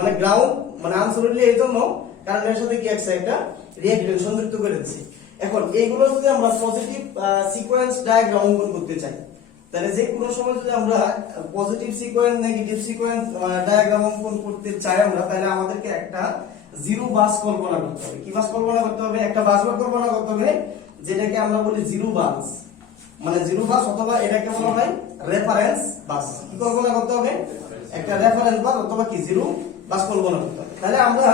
মানে গ্রাউন্ড মানে আনসলিডলি এই জন্য কারণ এর সাথে কি আছে একটা রিঅ্যাকট্যান্স সংযুক্ত করে দিচ্ছি। এখন এইগুলো যদি আমরা পজিটিভ সিকোয়েন্স ডায়াগ্রাম অঙ্কন করতে চাই, তাহলে যে কোনো সময় যদি আমরা positive sequence negative sequence diagram অঙ্কন করতে চাই আমরা, তাহলে আমাদেরকে একটা জিরো বাস কল্পনা করতে হবে। কি বাস কল্পনা করতে হবে? একটা বাস কল্পনা করতে হবে যেটাকে আমরা বলি জিরো বাস, মানে জিরো বাস অথবা এটাকে বলা হয় রেফারেন্স বাস। কি কল্পনা করতে হবে? একটা রেফারেন্স বাস অথবা কি জিরো বাস কল্পনা করতে হবে। তাহলে আমরা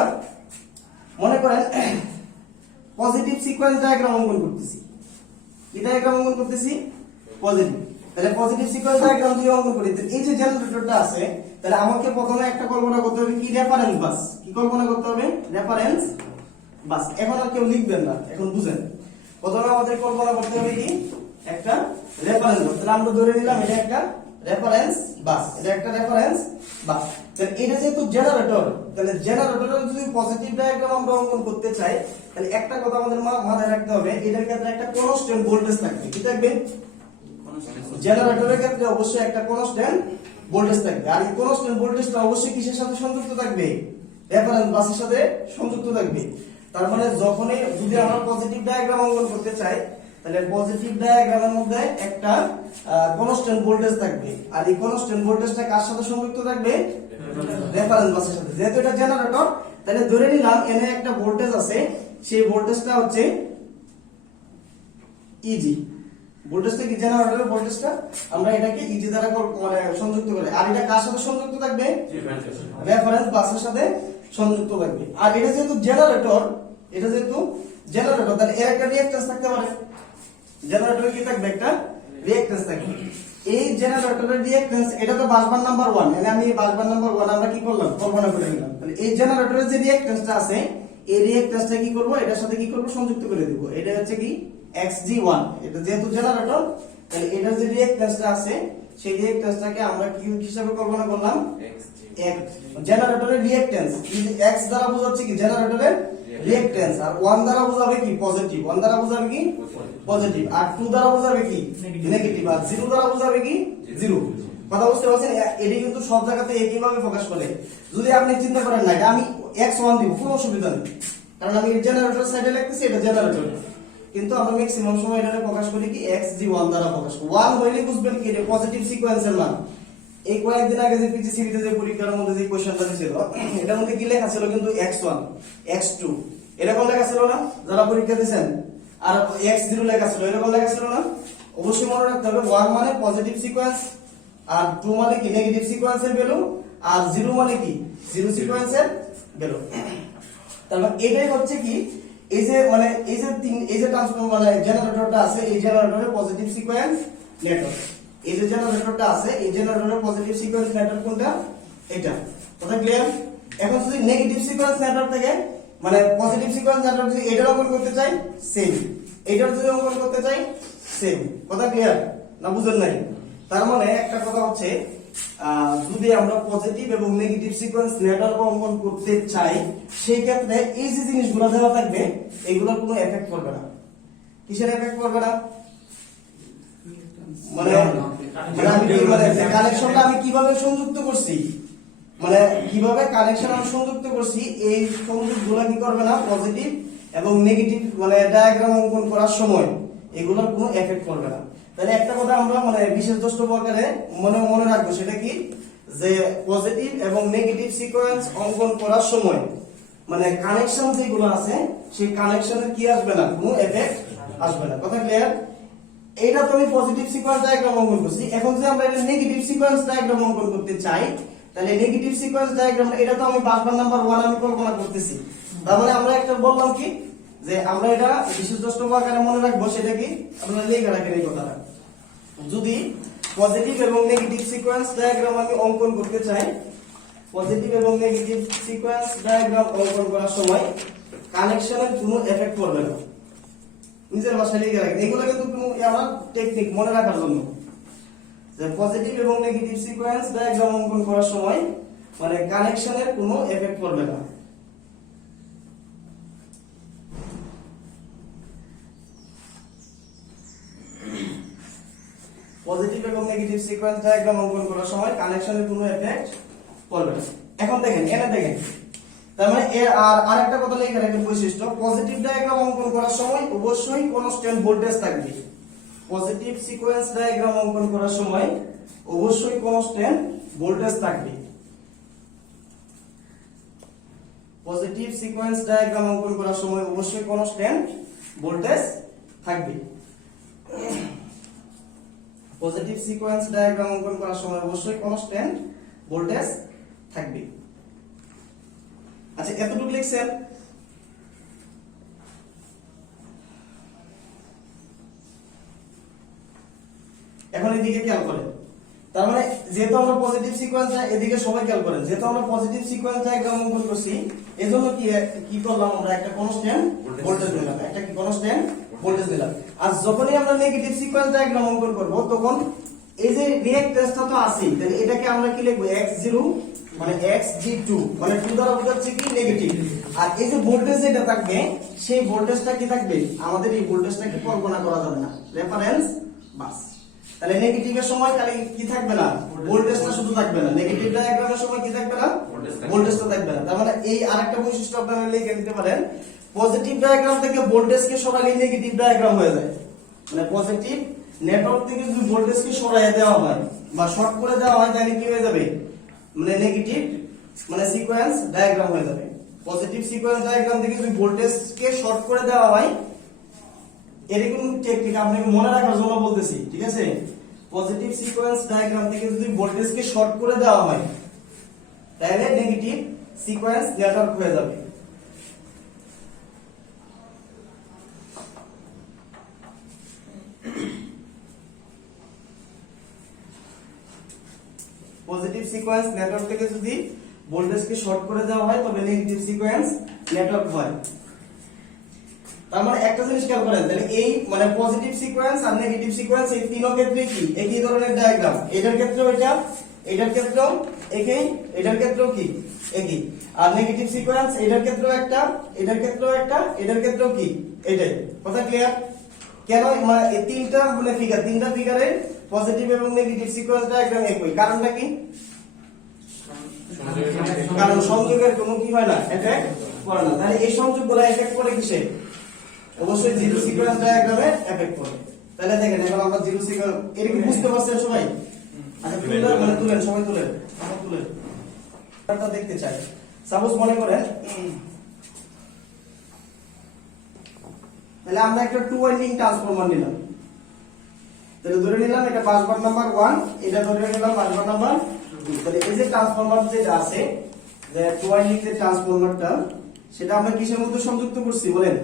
মনে করেন পজিটিভ সিকোয়েন্স ডায়াগ্রাম অঙ্কন করতেছি। কি ডায়াগ্রাম অঙ্কন করতেছি? পজিটিভ। তাহলে পজিটিভ সিকোয়েন্স ডায়াগ্রাম যদি অঙ্কন করি, এই যে জেনারেটরটা আছে, তাহলে আমাকে প্রথমে একটা কল্পনা করতে হবে কি রেফারেন্স বাস। কি কল্পনা করতে হবে? রেফারেন্স বাস। এখন আর কেউ লিখবেন না, এখন বুঝেন। প্রথমে আমাদের কল্পনা করতে হবে কি একটা রেফারেন্স বাস। তাহলে আমরা ধরে নিলাম এটা একটা রেফারেন্স বাস, এটা একটা রেফারেন্স বাস। তাহলে এটা যেহেতু জেনারেটর, তাহলে জেনারেটরের যদি পজিটিভ ডায়াগ্রাম আমরা অঙ্কন করতে চাই, তাহলে একটা কথা আমাদের মাথায় রাখতে হবে, এটার ক্ষেত্রে একটা কনস্ট্যান্ট ভোল্টেজ থাকবে। কি থাকবে? জেনারেটরের ক্ষেত্রে অবশ্যই একটা কনস্ট্যান্ট ভোল্টেজ থাকবে। আর এই কনস্ট্যান্ট ভোল্টেজটা অবশ্যই কিসের সাথে সংযুক্ত থাকবে? রেফারেন্স বাসের সাথে সংযুক্ত থাকবে। তার মানে যখনই যদি আমরা পজিটিভ ডায়াগ্রাম অঙ্কন করতে চাই, তাহলে পজিটিভ ডায়াগ্রামের মধ্যে একটা কনস্ট্যান্ট ভোল্টেজ থাকবে। আর এই কনস্ট্যান্ট ভোল্টেজটা কার সাথে সংযুক্ত থাকবে? রেফারেন্স বাসের সাথে। যেহেতু এটা জেনারেটর, তাহলে ধরে নিলাম এনে একটা ভোল্টেজ আছে, সেই ভোল্টেজটা হচ্ছে ইজি। ভোল্টেজটা কি জেনারেটরের ভোল্টেজটা, আমরা এটাকে ইজি দ্বারা মানে সংযুক্ত করি। আর এটা কার সাথে সংযুক্ত থাকবে? রেফারেন্স বাসের সাথে সংযুক্ত থাকবে। আর এটা যেহেতু জেনারেটর, এটা যেহেতু জেনারেটর, তাহলে এর একটা রিঅ্যাকট্যান্স থাকতে পারে। জেনারেটরে কি থাকবে? একটা রিঅ্যাকট্যান্স থাকবে। এই জেনারেটরের রিঅ্যাকট্যান্স, এটা তো বাসবার নাম্বার 1, মানে আমি বাসবার নাম্বার 1 আমরা কি করলাম? কল্পনা করে নিলাম। তাহলে এই জেনারেটরের যে রিঅ্যাকট্যান্সটা আছে, এই রিঅ্যাকট্যান্সটা কি করব? এটার সাথে কি করব? সংযুক্ত করে দেব। এটা হচ্ছে কি xg1। এটা যেহেতু জেনারেটর, তাহলে এটার যে রিঅ্যাকট্যান্সটা আছে, সেই রিঅ্যাকট্যান্সটাকে আমরা কি হিসাবে কল্পনা করলাম? x। জেনারেটরের রিঅ্যাকট্যান্স x দ্বারা বোঝাচ্ছে কি জেনারেটরের রিঅ্যাকট্যান্স, আর 1 দ্বারা বোঝাবে কি পজিটিভ, 1 দ্বারা বোঝাবে কি পজিটিভ, আর 2 দ্বারা বোঝাবে কি নেগেটিভ, আর 0 দ্বারা বোঝাবে কি 0। কথা বুঝতে পারছেন? এটি কিন্তু সব জায়গাতে একই ভাবে প্রকাশ করে। যদি আপনি চিন্তা করেন না এটা আমি x1 দিব, কোনো অসুবিধা নেই, কারণ আমি জেনারেটর সাইডে লিখতেছি, এটা জেনারেটর। কিন্তু আমরা ম্যাক্সিমাম সময় এটাকে প্রকাশ করি কি xg1 দ্বারা প্রকাশ করি। 1 হইলে বুঝবেন কি এটা পজিটিভ সিকোয়েন্সের মান। এই কয়েকদিন আগে যে পিজিসিবিতে যে পরীক্ষার মধ্যে যে কোশ্চেনটা ছিল, এটার মধ্যে কি লেখা ছিল? কিন্তু x1 x2 এরকম লেখা ছিল না যারা পরীক্ষা দিয়েছেন? আর x0 লেখা ছিল, এরকম লেখা ছিল না? অবশ্যই মনে রাখতে হবে 1 মানে পজিটিভ সিকোয়েন্স, আর 2 মানে কি নেগেটিভ সিকোয়েন্সের ভ্যালু, আর 0 মানে কি জিরো সিকোয়েন্সের ভ্যালু। তারপর এটাই হচ্ছে কি এই যে মানে এই যে ট্রান্সফর্মার মানে জেনারেটরটা আছে, এই জেনারেটরের পজিটিভ সিকোয়েন্স নেটওয়ার্ক। এই যে জেনারেটরটা আছে, এই জেনারেটরের পজিটিভ সিকোয়েন্স নেটওয়ার্ক কোনটা? এটা। কথা ক্লিয়ার? এখন যদি নেগেটিভ সিকোয়েন্স নেটওয়ার্ক থেকে মানে পজিটিভ সিকোয়েন্স নেটওয়ার্ক যদি এটার অঙ্কন করতে চাই, সেম। এটার যদি অঙ্কন করতে চাই, সেম। কথা ক্লিয়ার না? বুঝেন নাই? তার মানে একটা কথা হচ্ছে যদি আমরা পজিটিভ এবং নেগেটিভ সিকোয়েন্স নেটওয়ার্ক অঙ্কন করতে চাই, সেই ক্ষেত্রে এই যে জিনিসগুলো দেওয়া থাকবে, এগুলোর কোনো এফেক্ট করবে না। কিসের এফেক্ট করবে না? মানে কানেকশনটা আমি কিভাবে সংযুক্ত করছি, মানে কিভাবে কানেকশন আমি সংযুক্ত করছি, এই সংযোগগুলো কি করবে না পজিটিভ এবং নেগেটিভ মানে ডায়াগ্রাম অঙ্কন করার সময় এগুলোর কোনো এফেক্ট করবে না। তাহলে একটা কথা আমরা মানে বিশেষ দ্রষ্টব্য আকারে মনে রাখবো, সেটা কি যে পজিটিভ এবং নেগেটিভ সিকোয়েন্স অঙ্কন করার সময় মানে কানেকশন যেগুলো আছে, সেই কানেকশনের কি আসবে না? কোনো এফেক্ট আসবে না। কথা ক্লিয়ার? এইটা তো আমি পজিটিভ সিকোয়েন্স ডায়াগ্রাম অঙ্কন করছি। এখন যদি আমরা এটা নেগেটিভ সিকোয়েন্স ডায়াগ্রাম অঙ্কন করতে চাই, তাহলে নেগেটিভ সিকোয়েন্স ডায়াগ্রাম এটা তো আমি বাসবার নাম্বার 1 আমি কল্পনা করতেছি। তার মানে আমরা একটা বললাম কি যে আমরা এটা বিশেষ দ্রষ্টব্য আকারে মনে রাখবো, সেটা কি আপনারা লিখে রাখেন এই কথাটা। যদি পজিটিভ এবং নেগেটিভ সিকোয়েন্স ডায়াগ্রাম আমি অঙ্কন করতে চাই, পজিটিভ এবং নেগেটিভ সিকোয়েন্স ডায়াগ্রাম অঙ্কন করার সময় কানেকশনের কোনো এফেক্ট করবে না। নিজের ভাষায় লিখে রাখেন, এগুলো কিন্তু কোনো আমার টেকনিক মনে রাখার জন্য, যে পজিটিভ এবং নেগেটিভ সিকোয়েন্স ডায়াগ্রাম অঙ্কন করার সময় মানে কানেকশনের কোনো এফেক্ট করবে না। পজিটিভ এবং নেগেটিভ সিকোয়েন্স ডায়াগ্রাম অঙ্কন করার সময় কানেকশনের কোনো এফেক্ট পড়বে না। এখন দেখেন এনে দেখেন, তার মানে এর আর আরেকটা কথা লেখা রাখেন বৈশিষ্ট্য, পজিটিভ ডায়াগ্রাম অঙ্কন করার সময় অবশ্যই কনস্ট্যান্ট ভোল্টেজ থাকবে। পজিটিভ সিকোয়েন্স ডায়াগ্রাম অঙ্কন করার সময় অবশ্যই কনস্ট্যান্ট ভোল্টেজ থাকবে। পজিটিভ সিকোয়েন্স ডায়াগ্রাম অঙ্কন করার সময় অবশ্যই কনস্ট্যান্ট ভোল্টেজ থাকবে। পজিটিভ সিকোয়েন্স ডায়াগ্রাম অঙ্কন করার সময় অবশ্যই কনস্ট্যান্ট ভোল্টেজ থাকবে। আচ্ছা এতটুকু লিখছেন। এখন এদিকে খেয়াল করেন, তার মানে যেহেতু আমরা পজিটিভ সিকোয়েন্স, এদিকে সবাই খেয়াল করেন, যেহেতু আমরা পজিটিভ সিকোয়েন্স ডায়াগ্রাম অঙ্কন করছি, এজন্য কি করলাম আমরা একটা কনস্ট্যান্ট ভোল্টেজ দিলাম, একটা কি কনস্ট্যান্ট ভোল্টেজ দিলাম। আর যখনই আমরা নেগেটিভ সিকোয়েন্স ডায়াগ্রাম অঙ্কন করব তখন এই যে রিঅ্যাক্ট্যান্সটা তো আছেই, তাহলে এটাকে আমরা কি লিখব, x0 মানে xg2 মানে 2 দ্বারা বোঝাচ্ছে কি নেগেটিভ। আর এই যে ভোল্টেজ যেটা থাকবে সেই ভোল্টেজটা কি থাকবে, আমাদের এই ভোল্টেজটাকে কল্পনা করা যাবে না, রেফারেন্স বাস। তাহলে নেগেটিভের সময় খালি কি থাকবে না, ভোল্টেজটা শুধু থাকবে না, নেগেটিভ ডায়াগ্রামের সময় কি থাকবে না, ভোল্টেজটা থাকবে না। তার মানে এই আরেকটা বৈশিষ্ট্য আপনারা লিখে নিতে পারেন, পজিটিভ ডায়াগ্রাম থেকে ভোল্টেজকে সরালে নেগেটিভ ডায়াগ্রাম হয়ে যায়। মানে পজিটিভ নেটওয়ার্ক থেকে যদি ভোল্টেজকে সরাইয়া দেওয়া হয় বা শর্ট করে দেওয়া হয় তাহলে কি হয়ে যাবে, মানে নেগেটিভ মানে সিকোয়েন্স ডায়াগ্রাম হয়ে যাবে। পজিটিভ সিকোয়েন্স ডায়াগ্রাম থেকে যদি ভোল্টেজকে শর্ট করে দেওয়া হয়, এরকম টেকনিক আপনাকে মনে রাখার জন্য বলতেছি, ঠিক আছে। পজিটিভ সিকোয়েন্স ডায়াগ্রাম থেকে যদি ভোল্টেজকে শর্ট করে দেওয়া হয় তাহলে নেগেটিভ সিকোয়েন্স নেটওয়ার্ক হয়ে যাবে। পজিটিভ সিকোয়েন্স নেটওয়ার্ক থেকে যদি ভোল্টেজকে শর্ট করে দেওয়া হয় তবে নেগেটিভ সিকোয়েন্স নেটওয়ার্ক হয়। তার মানে একটা জিনিস খেয়াল করেন, তাহলে এই মানে পজিটিভ সিকোয়েন্স আর নেগেটিভ সিকোয়েন্স এই তিনও ক্ষেত্রে কি একই ধরনের ডায়াগ্রাম, এটার ক্ষেত্রেও এটা, এটার ক্ষেত্রেও একই, এটার ক্ষেত্রেও কি একই। আর নেগেটিভ সিকোয়েন্স এটার ক্ষেত্রেও একটা, এটার ক্ষেত্রেও একটা, এটার ক্ষেত্রেও কি এটাই। কথা ক্লিয়ার? কেন মানে এই তিনটা মানে ফিগার, তিনটা ফিগারে পজিটিভ এবং নেগেটিভ সিকোয়েন্স ডায়াগ্রাম একই, কারণটা কি? কারণ সংযোগের কোনো কি হয় না, এফেক্ট করে না। তাহলে এই সংযোগগুলো এফেক্ট করে কিসে, অবশ্যই জিরো সিকোয়েন্স ডায়াগ্রামে এফেক্ট করে। তাহলে দেখেন এখন আমরা জিরো সিকোয়েন্স, এর কি বুঝতে পারছেন সবাই? আচ্ছা তুলেন, মানে তুলেন, সবাই তুলেন, আমরা তুলেন, এটা দেখতে চাই। সাপোজ মনে করেন তাহলে আমরা একটা টু ওয়াইন্ডিং ট্রান্সফরমার নিলাম, তাহলে ধরে নিলাম এটা বাসবার নাম্বার 1, এটা ধরে নিলাম বাসবার নাম্বার 2। তাহলে এই যে ট্রান্সফরমার যেটা আছে, যে টু ওয়াইন্ডিং যে ট্রান্সফরমারটা, সেটা আমরা কিসের মধ্যে সংযুক্ত করছি বলেন?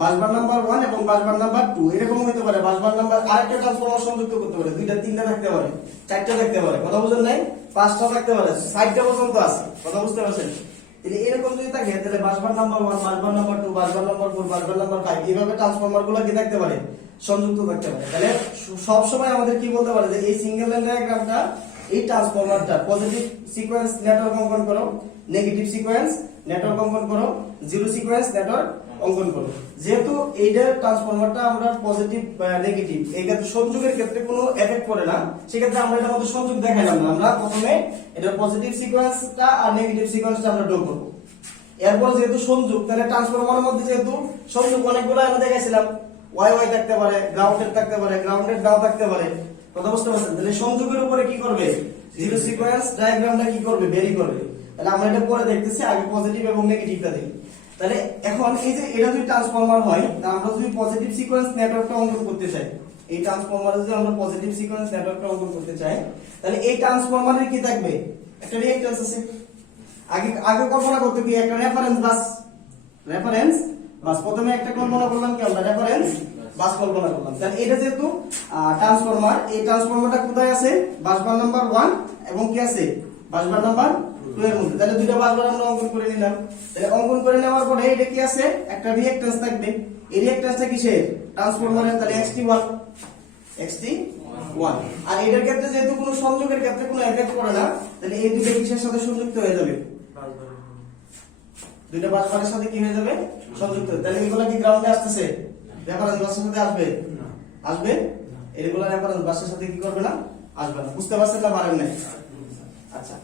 বাসবার নাম্বার 1 এবং বাসবার নাম্বার 2। এরকম হতে পারে বাসবার নাম্বার আরেকটা ট্রান্সফরমার সংযুক্ত করতে পারে, দুইটা তিনটা থাকতে পারে, চারটা থাকতে পারে, কথা বুঝেন নাই? পাঁচটা থাকতে পারে, 60টা পর্যন্ত আছে, কথা বুঝতে পারছেন? তাহলে এরকম যদি থাকে তাহলে বাসবার নাম্বার 1, বাসবার নাম্বার 2, বাসবার নাম্বার 4, বাসবার নাম্বার 5 এইভাবে ট্রান্সফরমার গুলো কি থাকতে পারে, সংযুক্ত থাকতে পারে। তাহলে সব সময় আমাদের কি বলতে পারে যে এই সিঙ্গেল লাইন ডায়াগ্রামটা, এই ট্রান্সফরমারটা পজিটিভ সিকোয়েন্স নেটওয়ার্ক অঙ্কন করো, নেগেটিভ সিকোয়েন্স নেটওয়ার্ক অঙ্কন করো, জিরো সিকোয়েন্স নেটওয়ার্ক অঙ্কন করো। যেহেতু এইটা ট্রান্সফরমারটা আমরা পজিটিভ নেগেটিভ এই ক্ষেত্রে সংযোগের ক্ষেত্রে কোনো এফেক্ট করে না, সেক্ষেত্রে আমরা এটার মধ্যে সংযোগ দেখাইলাম না। আমরা প্রথমে এটা পজিটিভ সিকোয়েন্সটা আর নেগেটিভ সিকোয়েন্সটা আমরা ড্র করব। এরপর যেহেতু সংযোগ, তাহলে ট্রান্সফরমারের মধ্যে যেহেতু সংযোগ অনেকগুলো আমরা দেখাইছিলাম, ওয়াই ওয়াই থাকতে পারে, গ্রাউন্ডেড থাকতে পারে, গ্রাউন্ডেড নাও থাকতে পারে, কথা বুঝতে পারছেন? তাহলে সংযোগের উপরে কি করবে, জিরো সিকোয়েন্স ডায়াগ্রামটা কি করবে, ভেরি করবে। তাহলে আমরা এটা পরে দেখতেছি, আগে পজিটিভ এবং নেগেটিভটা দেখি। তাহলে এখন এই যে এটা যদি ট্রান্সফরমার হয়, তা আমরা যদি পজিটিভ সিকোয়েন্স নেটওয়ার্কটা অঙ্কন করতে চাই, এই ট্রান্সফরমারে যদি আমরা পজিটিভ সিকোয়েন্স নেটওয়ার্কটা অঙ্কন করতে চাই, তাহলে এই ট্রান্সফরমারের কি থাকবে, একটা রিঅ্যাকট্যান্স আছে। আগে আগে কল্পনা করতে কি একটা রেফারেন্স বাস, রেফারেন্স বাস প্রথমে একটা কল্পনা করলাম কি আমরা, রেফারেন্স বাস কল্পনা করলাম। তাহলে এটা যেহেতু ট্রান্সফরমার, এই ট্রান্সফরমারটা কোথায় আছে, বাসবার নাম্বার 1 এবং কি আছে, বাসবার নাম্বার 2 এর মধ্যে। তাহলে দুইটা বাসবার আমরা অঙ্কন করে নিলাম। তাহলে অঙ্কন করে নেওয়ার পরে এটা কি আছে, একটা রিঅ্যাকট্যান্স থাকবে। এই রিঅ্যাকট্যান্সটা কিসের, ট্রান্সফরমারের। তাহলে xt1, xt1। আর এটার ক্ষেত্রে যেহেতু কোনো সংযোগের ক্ষেত্রে কোনো এফেক্ট করে না, তাহলে এই দুটো কিসের সাথে সংযুক্ত হয়ে যাবে, দুইটা বাসবারের সাথে কি হয়ে যাবে, সংযুক্ত। তাহলে এগুলা কি গ্রাউন্ডে আসতেছে, রেফারেন্স বাসের সাথে আসবে, আসবে। এগুলা রেফারেন্স বাসের সাথে কি করবে না, আসবে না। বুঝতে পারছেন না, পারেন নাই? আচ্ছা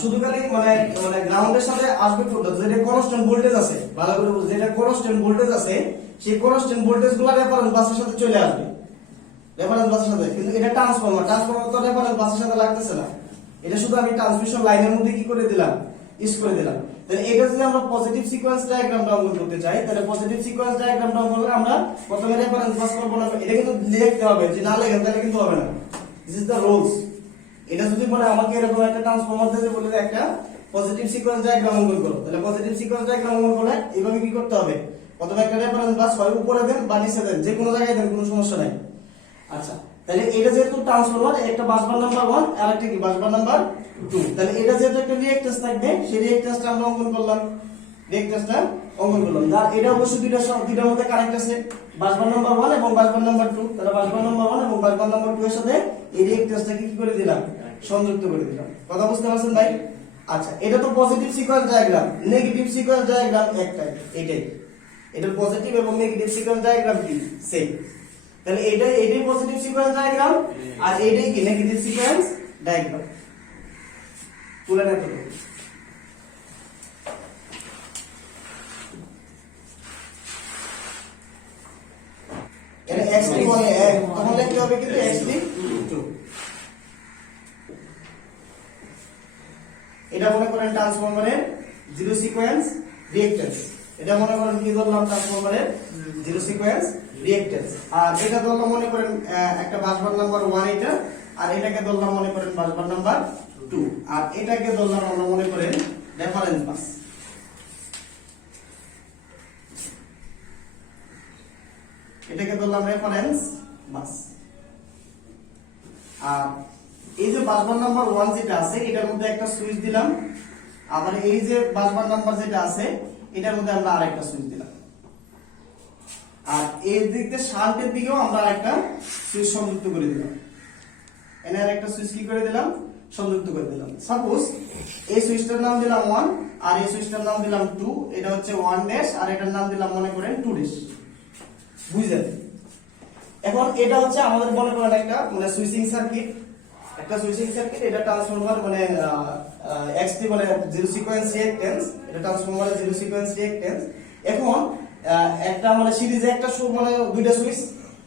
শুধু খালি মানে মানে গ্রাউন্ডের সাথে আসবে কোনটা যেটা কনস্ট্যান্ট ভোল্টেজ আছে, ভালো করে বুঝুন, যেটা কনস্ট্যান্ট ভোল্টেজ আছে সেই কনস্ট্যান্ট ভোল্টেজগুলো রেফারেন্স বাসের সাথে চলে আসবে, রেফারেন্স বাসের সাথে। কিন্তু এটা ট্রান্সফরমার তো রেফারেন্স বাসের সাথে লাগতেছে না, এটা শুধু আমি ট্রান্সমিশন লাইনের মধ্যে কি করে দিলাম, ইউজ করে দিলাম। তাহলে এটা যদি আমরা পজিটিভ সিকোয়েন্স ডায়াগ্রামটা অঙ্কন করতে চাই, তাহলে পজিটিভ সিকোয়েন্স ডায়াগ্রামটা অঙ্কন করলে আমরা প্রথমে রেফারেন্স বাস করব না, এটা কিন্তু লিখতে হবে, যে না লেখেন তাহলে কিন্তু হবে না। This is the rules. এটা যদি বলে আমাকে এরকম একটা ট্রান্সফরমার দিতে বলে একটা পজিটিভ সিকোয়েন্স ডায়াগ্রাম অঙ্কন করো, তাহলে পজিটিভ সিকোয়েন্স ডায়াগ্রাম অঙ্কন করলে এইভাবে কি করতে হবে, প্রথমে একটা রেফারেন্স বাস হয় উপরে দেন বা নিচে দেন, যে কোনো জায়গায় দেন, কোনো সমস্যা নাই। আচ্ছা, তাহলে এটা যেহেতু ট্রান্সফরমার, একটা বাসবার নাম্বার 1 আর একটা কি বাসবার নাম্বার 2, তাহলে এটা যেহেতু একটা রিঅ্যাকট্যান্স থাকবে, সেই রিঅ্যাকট্যান্সটা আমরা অঙ্কন করলাম, রিঅ্যাকট্যান্সটা অঙ্কন করলাম। আর এটা অবশ্যই দুইটার মধ্যে কানেক্ট আছে, বাসবার নাম্বার 1 এবং বাসবার নাম্বার 2, তাহলে বাসবার নাম্বার 1 এবং বাসবার নাম্বার 2 এর সাথে এই রিঅ্যাকট্যান্সটাকে কি করে দিলাম, সংযুক্ত করে দিলাম। কথা বুঝতে পারছেন ভাই? আচ্ছা, এটা তো positive sequence diagram. Negative sequence diagram একটাই, এটাই। এটা পজিটিভ এবং নেগেটিভ সিকোয়েন্স ডায়াগ্রাম কি সেম। তাহলে এটাই পজিটিভ সিকোয়েন্স ডায়াগ্রাম আর এটাই কি নেগেটিভ সিকোয়েন্স ডায়াগ্রাম। তুলে নেব এটা x3 মানে 1 তখন লিখতে হবে কিন্তু x3 2। এটা মনে করেন ট্রান্সফরমারের জিরো সিকোয়েন্স রিঅ্যাকট্যান্স, এটা মনে করেন কি ধরলাম ট্রান্সফরমারের জিরো সিকোয়েন্স রিঅ্যাকট্যান্স। আর এটা ধরলাম মনে করেন একটা বাসবার নাম্বার 1 এটা, আর এটাকে ধরলাম মনে করেন বাসবার নাম্বার 2, আর এটাকে ধরলাম আমরা মনে করেন রেফারেন্স বাস। এটাকে ধরলাম রেফারেন্স বাস। আর এই যে বাসবার নাম্বার 1 যেটা আছে এটার মধ্যে একটা সুইচ দিলাম, আবার এই যে বাসবার নাম্বার যেটা আছে এটার মধ্যে আমরা আরেকটা সুইচ দিলাম, আর এই দিক দিয়ে শান্টের দিকেও আমরা আরেকটা সুইচ সংযুক্ত করে দিলাম। এনে আরেকটা সুইচ কি করে দিলাম, সংযুক্ত করে দিলাম। সাপোজ এই সুইচটার নাম দিলাম 1 আর এই সুইচটার নাম দিলাম 2, এটা হচ্ছে 1 ড্যাশ আর এটার নাম দিলাম মনে করেন 2 ড্যাশ। বুঝলেন? এখন এটা হচ্ছে আমাদের মনে করেন একটা মানে সুইচিং সার্কিট, একটা সুইচিং সার্কিট, এটা ট্রান্সফরমার মানে x3 মানে জিরো সিকোয়েন্স রিঅ্যাকট্যান্স, এটা ট্রান্সফরমারের জিরো সিকোয়েন্স রিঅ্যাকট্যান্স। এখন একটা মানে সিরিজে একটা মানে দুইটা সুইচ,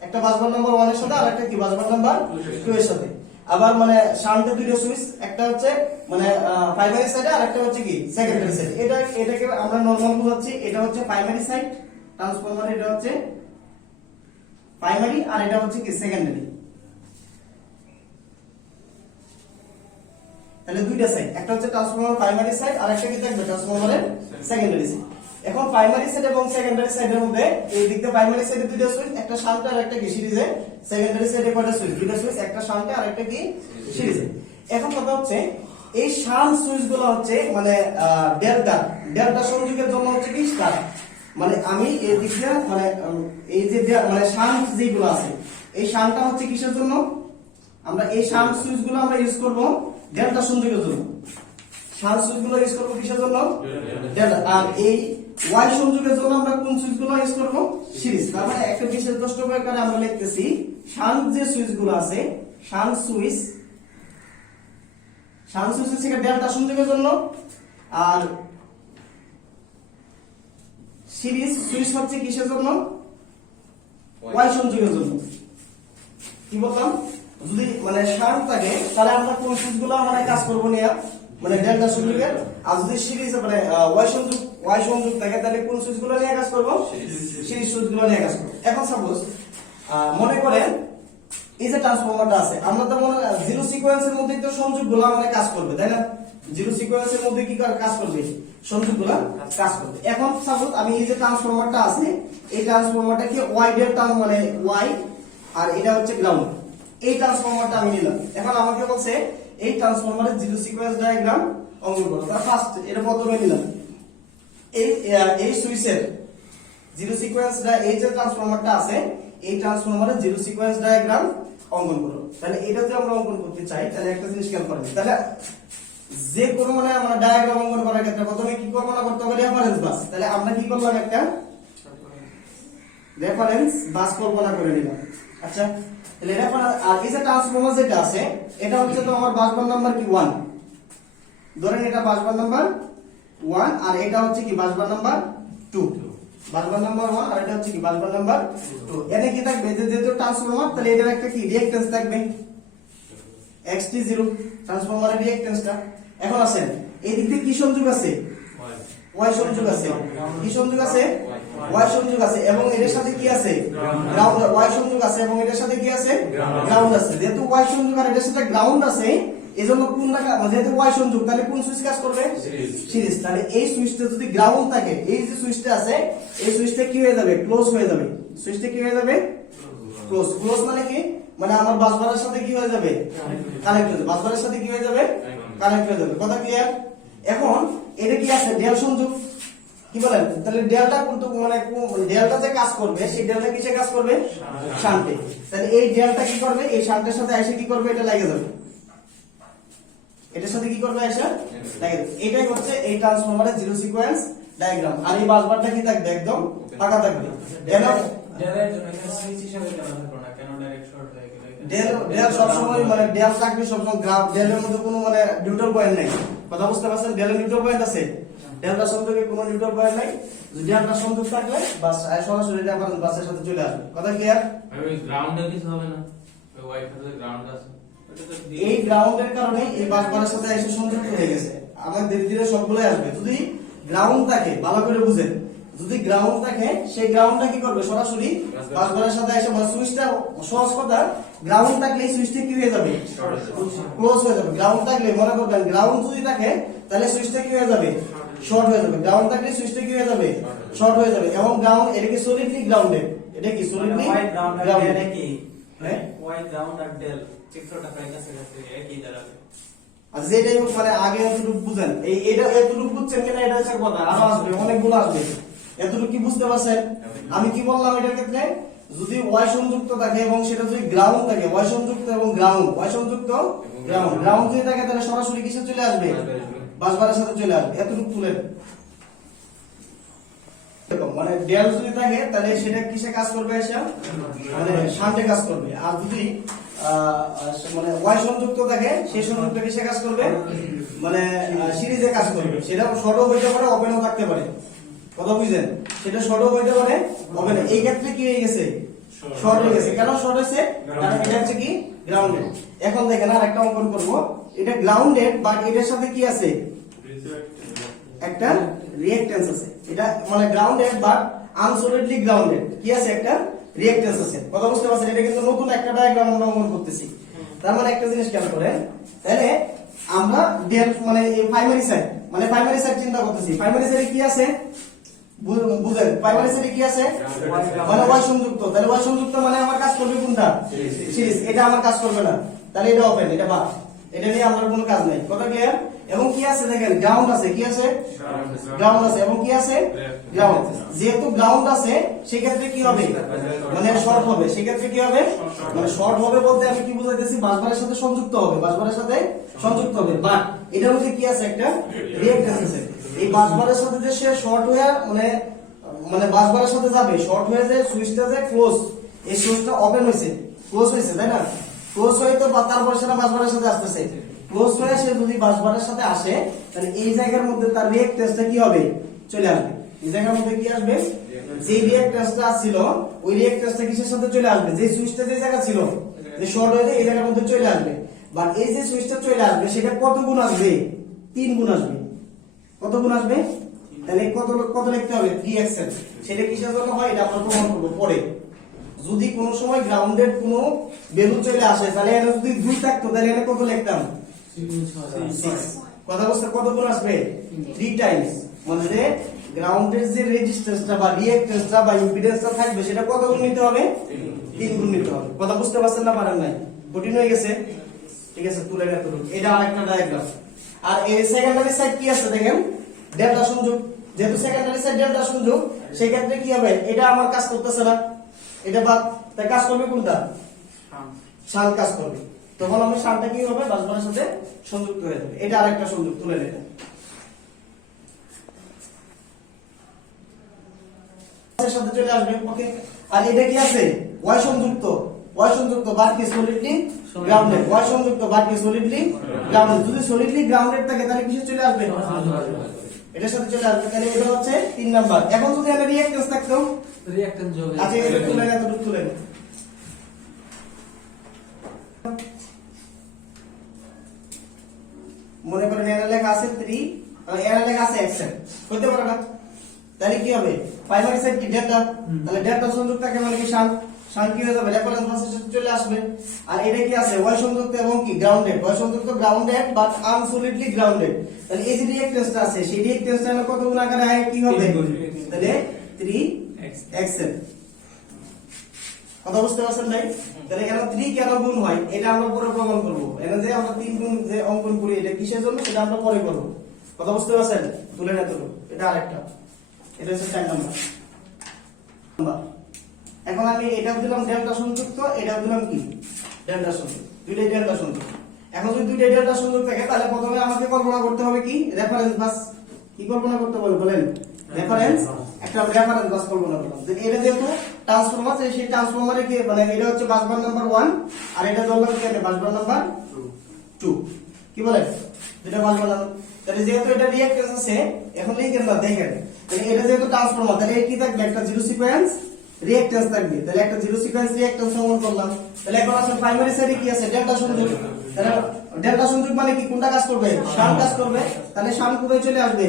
একটা বাসবার নাম্বার 1 এর সাথে আর একটা কি বাসবার নাম্বার 2 এর সাথে। আবার মানে শান্টে দুইটা সুইচ, একটা হচ্ছে মানে প্রাইমারি সাইডে আর একটা হচ্ছে কি সেকেন্ডারি সাইড। এটাকে আমরা নরমাল বোঝাচ্ছি, এটা হচ্ছে প্রাইমারি সাইড ট্রান্সফরমার, এটা হচ্ছে প্রাইমারি আর এটা হচ্ছে কি সেকেন্ডারি। তাহলে দুইটা সাইড, একটা হচ্ছে ট্রান্সফরমার প্রাইমারি সাইড আর একটা কি থাকবে ট্রান্সফরমারের সেকেন্ডারি সাইড। এখন প্রাইমারি সাইড এবং সেকেন্ডারি সাইডের মধ্যে এই দিক দিয়ে প্রাইমারি সাইডে দুইটা সুইচ, একটা শান্টে আর একটা কি সিরিজে। সেকেন্ডারি সাইডে কয়টা সুইচ, দুইটা সুইচ, একটা শান্টে আর একটা কি সিরিজে। এখন কথা হচ্ছে এই শান্ট সুইচগুলো হচ্ছে মানে ডেল্টা সংযোগের জন্য হচ্ছে কি স্টার, মানে আমি এই দিক দিয়ে মানে এই যে মানে শান্ট যেগুলো আছে এই শান্টটা হচ্ছে কিসের জন্য, আমরা এই শান্ট সুইচগুলো আমরা ইউজ করব ডেল্টা সংযোগের জন্য। শান্ট সুইচগুলো ইউজ করব কিসের জন্য, ডেল্টা। আর এই ওয়াই সংযোগের জন্য আমরা কোন সুইচগুলো ইউজ করব, সিরিজ। তার মানে একটা বিশেষ দ্রষ্টব্য আকারে আমরা লিখতেছি শান্ট যে সুইচগুলো আছে, শান্ট সুইচ হচ্ছে ডেল্টা সংযোগের জন্য, আর সিরিজ সুইচ হচ্ছে কিসের জন্য, ওয়াই সংযোগের জন্য। কি বললাম, যদি মানে শান্ট থাকে তাহলে আমরা কোন সুইচগুলো মানে কাজ করব নিয়ে মানে ডেল্টা সংযোগের, আর যদি সিরিজ মানে ওয়াই সংযোগ থাকে তাহলে কোন সুইচগুলো নিয়ে কাজ করব, সিরিজ সুইচগুলো নিয়ে কাজ করব। এখন সাপোজ মনে করেন এই যে ট্রান্সফরমারটা আছে, আমরা তো মনে জিরো সিকোয়েন্সের মধ্যে তো সংযোগগুলো মানে কাজ করবে, তাই না? জিরো সিকোয়েন্সের মধ্যে কি কাজ করবে, সংযোগগুলো কাজ করবে। এখন সাপোজ আমি এই যে ট্রান্সফরমারটা আছে এই ট্রান্সফরমারটাকে ওয়াই ডেল্টা মানে ওয়াই আর এটা হচ্ছে গ্রাউন্ড, এই ট্রান্সফরমারটা আমি নিলাম। এখন আমাকে বলছে এই ট্রান্সফরমারের জিরো সিকোয়েন্স ডায়াগ্রাম অঙ্কন করো। ফার্স্ট এটা প্রথমে নিলাম, এই সুইচের জিরো সিকোয়েন্স এই যে ট্রান্সফরমারটা আছে এই ট্রান্সফরমারের জিরো সিকোয়েন্স ডায়াগ্রাম অঙ্কন করো। তাহলে এটা যদি আমরা অঙ্কন করতে চাই তাহলে একটা জিনিস খেয়াল করেন, তাহলে যে কোনো মানে আমরা ডায়াগ্রাম অঙ্কন করার ক্ষেত্রে প্রথমে কি কল্পনা করতে হবে, রেফারেন্স বাস। তাহলে আমরা কি করলাম, একটা রেফারেন্স বাস কল্পনা করে নিলাম। আচ্ছা, তাহলে রেফারেন্স আর এই যে ট্রান্সফরমার যেটা আছে এটা হচ্ছে তো আমার বাসবার নাম্বার কি 1, ধরেন এটা বাসবার নাম্বার 1 আর এটা হচ্ছে কি বাসবার নাম্বার 2, বাসবার নাম্বার 1 আর এটা হচ্ছে কি বাসবার নাম্বার 2। এনে কি থাকবে যে যেহেতু ট্রান্সফরমার, তাহলে এটার একটা কি রিঅ্যাকট্যান্স থাকবে xt0, ট্রান্সফরমারের রিঅ্যাকট্যান্সটা। এখন আসেন এই দিক দিয়ে কি সংযোগ আছে, y সংযোগ আছে, কি সংযোগ আছে, y সংযোগ আছে, এবং এর সাথে কি আছে, গ্রাউন্ড, y সংযোগ আছে এবং এর সাথে কি আছে, গ্রাউন্ড আছে। যেহেতু y সংযোগ আর এর সাথে গ্রাউন্ড আছে, এজন্য কোনটা, যেহেতু y সংযোগ, তাহলে কোন সুইচ কাজ করবে, সিরিজ। তাহলে এই সুইচটা যদি গ্রাউন্ড থাকে, এই যে সুইচটা আছে, এই সুইচটা কি হয়ে যাবে, ক্লোজ হয়ে যাবে। সুইচটা কি হয়ে যাবে, ক্লোজ। ক্লোজ মানে কি, মানে আমার বাসবারের সাথে কি হয়ে যাবে, কানেক্ট হয়ে যাবে, বাসবারের সাথে কি হয়ে যাবে, কানেক্ট হয়ে যাবে। কথা ক্লিয়ার? এখন এটা কি আছে, ডেল সংযোগ, কি বলেন? তাহলে ডেলটা কিন্তু মানে ডেলটা যে কাজ করবে, সেই ডেলটা কিসে কাজ করবে, শান্টে। তাহলে এই ডেলটা কি করবে, এই শান্টের সাথে এসে কি করবে, এটা লাগে যাবে, এটার সাথে কি করবে, এসে লাগে যাবে। এটাই হচ্ছে এই ট্রান্সফরমারের জিরো সিকোয়েন্স ডায়াগ্রাম। আর এই বাসবারটা কি থাকবে, একদম ফাঁকা থাকবে। ডেলের জন্য এখানে সুইচ হিসেবে কেন থাকলো না, কেন ডাইরেক্ট শর্ট হয়ে গেল? ডেল সবসময় মানে ডেল থাকবে সবসময় গ্রাউন্ড, ডেলের মধ্যে কোনো মানে নিউট্রাল পয়েন্ট নাই। কথা বুঝতে পারছেন? ডেলের নিউট্রাল পয়েন্ট আছে, ডেলটা সংযোগে কোনো নিউট্রাল পয়েন্ট নাই। যদি ডেলটা সংযোগ থাকলে বাস সরাসরি এটা আপনার বাসের সাথে চলে আসবে। কথা ক্লিয়ার? আমি গ্রাউন্ডে কিছু হবে না, ওই ওয়াইফাই এর গ্রাউন্ড আছে, এই গ্রাউন্ডের কারণে এই বাসবারের সাথে এসে সংযুক্ত হয়ে গেছে। আমার ধীরে ধীরে সবগুলোই আসবে। যদি গ্রাউন্ড থাকে, ভালো করে বুঝেন, যদি গ্রাউন্ড থাকে, সেই গ্রাউন্ডটা কি করবে, সরাসরি বাসবারের সাথে এসে, মানে সুইচটা, সহজ কথা, গ্রাউন্ড থাকলে এই সুইচটা কি হয়ে যাবে, ক্লোজ হয়ে যাবে। গ্রাউন্ড থাকলে মনে করবেন, গ্রাউন্ড যদি থাকে তাহলে সুইচটা কি হয়ে যাবে, শর্ট হয়ে যাবে। গ্রাউন্ড থাকলে সুইচটা কি হয়ে যাবে, শর্ট হয়ে যাবে। এবং গ্রাউন্ড, এটা কি সলিডলি গ্রাউন্ডেড, এটা কি সলিডলি হোয়াইট গ্রাউন্ড আর ডেল গ্রাউন্ডেড, একই, হ্যাঁ হোয়াইট গ্রাউন্ড আর ডেল চিত্রটা প্রায় কাছাকাছি একই দাঁড়াবে। আর যেটাই হোক, মানে আগে এতটুকু বুঝেন, এটা এতটুকু বুঝছেন কিনা এটা হচ্ছে কথা, আরো আসবে, অনেকগুলো আসবে। এতটুকু কি বুঝতে পারছেন? আমি কি বললাম এটার ক্ষেত্রে, যদি ওয়াই সংযুক্ত থাকে এবং সেটা যদি গ্রাউন্ড থাকে, ওয়াই সংযুক্ত এবং গ্রাউন্ড, ওয়াই সংযুক্ত গ্রাউন্ড, গ্রাউন্ড যদি থাকে তাহলে সরাসরি কিসে চলে আসবে, বাসবারের সাথে চলে আসবে। এতটুকু তুলেন। মানে ডেল যদি থাকে তাহলে সেটা কিসে কাজ করবে, এসে মানে শান্টে কাজ করবে। আর যদি মানে ওয়াই সংযুক্ত থাকে, সেই সংযুক্ত কিসে কাজ করবে, মানে সিরিজে কাজ করবে। সেটা শর্টও হইতে পারে, ওপেনও থাকতে পারে। কথা বুঝলেন? সেটা শর্টও হইতে পারে, ওপেন। এই ক্ষেত্রে কি হয়ে গেছে, শর্ট হয়ে গেছে। কেন শর্ট হয়েছে, কারণ এটা হচ্ছে কি গ্রাউন্ডেড। এখন দেখেন আর একটা অঙ্কন করব, এটা গ্রাউন্ডেড, বাট এটার সাথে কি আছে, একটা রিঅ্যাকট্যান্স আছে। এটা মানে গ্রাউন্ডেড বাট আনসলিডলি গ্রাউন্ডেড, কি আছে, একটা রিঅ্যাকট্যান্স আছে। কথা বুঝতে পারছেন? এটা কিন্তু নতুন একটা ডায়াগ্রাম আমরা অঙ্কন করতেছি। তার মানে একটা জিনিস খেয়াল করেন, তাহলে আমরা ডেল মানে এই প্রাইমারি সাইড, মানে প্রাইমারি সাইড চিন্তা করতেছি। প্রাইমারি সাইডে কি আছে, বুঝেন? প্রাইমারি সাইডে কি আছে, মানে ওয়াই সংযুক্ত। তাহলে ওয়াই সংযুক্ত মানে আমার কাজ করবে কোনটা, সিরিজ। এটা আমার কাজ করবে না, তাহলে এটা ওপেন, এটা বাদ, এটা নিয়ে আমার কোনো কাজ নাই। কথা ক্লিয়ার? এবং কি আছে দেখেন, গ্রাউন্ড আছে, কি আছে, গ্রাউন্ড আছে, এবং কি আছে, গ্রাউন্ড। যেহেতু গ্রাউন্ড আছে, সেক্ষেত্রে কি হবে, মানে শর্ট হবে। সেক্ষেত্রে কি হবে, মানে শর্ট হবে বলতে আমি কি বুঝাইতেছি, বাসবারের সাথে সংযুক্ত হবে, বাসবারের সাথে সংযুক্ত হবে। বাট এটার মধ্যে কি আছে, একটা রিঅ্যাকট্যান্স আছে। এই বাসবারের সাথে যে সে শর্ট হয়ে মানে বাসবারের সাথে যাবে, শর্ট হয়ে যে সুইচটা যে ক্লোজ, এই সুইচটা ওপেন হয়েছে, ক্লোজ হয়েছে, তাই না? ক্লোজ হয়ে তো তারপর সেটা বাসবারের সাথে আসতেছে। ক্লোজ হয়ে সে যদি বাসবারের সাথে আসে, তাহলে এই জায়গার মধ্যে তার রিঅ্যাকট্যান্সটা কি হবে, চলে আসবে। এই জায়গার মধ্যে কি আসবে, যে রিঅ্যাকট্যান্সটা ছিল, ওই রিঅ্যাকট্যান্সটা কিসের সাথে চলে আসবে, যে সুইচটা যে জায়গা ছিল, যে শর্ট হয়ে যায়, এই জায়গার মধ্যে চলে আসবে। বাট এই যে সুইচটা চলে আসবে, সেটা কত গুণ আসবে, 3 গুণ আসবে। কত গুণ আসবে, তাহলে কত লিখতে হবে, 3xl। সেটা কিসের জন্য হয়, এটা আমরা প্রমাণ করব পরে। যদি কোনো সময় গ্রাউন্ডেড কোনো ভ্যালু চলে আসে, তাহলে এটা যদি 2 থাকতো, তাহলে এটা কত লিখতাম, 6। কথা বুঝতে, কত গুণ আসবে, 3 টাইমস। মানে গ্রাউন্ডের যে রেজিস্ট্যান্সটা বা রিঅ্যাকট্যান্সটা বা ইম্পিডেন্সটা থাকবে, সেটা কত গুণ নিতে হবে, 3 গুণ নিতে হবে। কথা বুঝতে পারছেন না, পারেন নাই? কঠিন হয়ে গেছে? ঠিক আছে, তুলে না তুলুন। এটা আরেকটা ডায়াগ্রাম। আর এই সেকেন্ডারি সাইড কি আছে দেখেন, ডেল্টা সংযোগ। যেহেতু সেকেন্ডারি সাইড ডেল্টা সংযোগ, সেই ক্ষেত্রে কি হবে, এটা আমার কাজ করতেছে না, এটা বাদ, তাই কাজ করবে কোনটা, শান্ট কাজ করবে। তখন আমি শান্টটা কি হবে, বাসবারের সাথে সংযুক্ত হয়ে যাবে। এটা আরেকটা সংযোগ, তুলে নেবেন। সাথে চলে আসবে, ওকে। আর এটা কি আছে, ওয়াই সংযুক্ত, ওয়াই সংযুক্ত বাট কি সলিডলি গ্রাউন্ডেড, ওয়াই সংযুক্ত বাট কি সলিডলি গ্রাউন্ডেড। যদি সলিডলি গ্রাউন্ডেড থাকে তাহলে কিসে চলে আসবে? এটার সাথে চলে আসবে। তাহলে এটা হচ্ছে 3 নাম্বার। এখন যদি আমরা রিঅ্যাকট্যান্স থাকতো, রিঅ্যাকট্যান্স যোগ আচ্ছা এটা তুলে না, তো তুলে না। মনে করেন এর লেখা আছে 3 আর এর লেখা আছে xn, হইতে পারে না? তাহলে কি হবে? প্রাইমারি সাইড কি ডেল্টা, তাহলে ডেল্টা সংযুক্ত থাকে মানে কি শান্ট, শান্ট কি হয়ে যাবে? রেফারেন্স বাসের সাথে চলে আসবে। আর এটা কি আছে? ওয়াই সংযুক্ত এবং কি গ্রাউন্ডেড, ওয়াই সংযুক্ত গ্রাউন্ডেড বাট আনসলিডলি গ্রাউন্ডেড। তাহলে এই যে রিঅ্যাকট্যান্সটা আছে সেই রিঅ্যাকট্যান্সটা হলো কত গুণ আকারে হয় কি হবে? তাহলে 3xn। কথা বুঝতে পারছেন ভাই? তাহলে এখানে 3 কেন গুণ হয় এটা আমরা পরে প্রমাণ করব। এখানে যে আমরা 3 গুণ যে অঙ্কন করি এটা কিসের জন্য সেটা আমরা পরে করব। কথা বুঝতে পারছেন? তুলে না তুলো, এটা আরেকটা, এটা হচ্ছে 4 নাম্বার। এখন আমি এটাও দিলাম ডেল্টা সংযুক্ত, এটাও দিলাম কি ডেল্টা সংযুক্ত, দুইটাই ডেল্টা সংযুক্ত। এখন যদি দুইটাই ডেল্টা সংযুক্ত থাকে তাহলে প্রথমে আমাকে কল্পনা করতে হবে কি রেফারেন্স বাস। কি কল্পনা করতে হবে বলেন? রেফারেন্স, একটা রেফারেন্স বাস কল্পনা করলাম। যে এটা যেহেতু ট্রান্সফরমার, সেই ট্রান্সফরমারে কি মানে এটা হচ্ছে বাস বার নাম্বার 1 আর এটা ধরলাম কি আছে বাস বার নাম্বার 2। কি বলেন? যেটা বাস বার নাম্বার, তাহলে যেহেতু এটা রিঅ্যাকট্যান্স আছে এখন লিখেন না, দেখেন তাহলে এটা যেহেতু ট্রান্সফরমার তাহলে কি থাকবে? একটা জিরো সিকোয়েন্স রিঅ্যাকট্যান্স থাকবে। তাহলে একটা জিরো সিকোয়েন্স রিঅ্যাকট্যান্স সমান করলাম। তাহলে এখন আছে প্রাইমারি সাইডে কি আছে? ডেল্টা সংযোগ। তাহলে ডেল্টা সংযোগ মানে কি কোনটা কাজ করবে? শান্ট কাজ করবে। তাহলে শান্ট কোথায় চলে আসবে?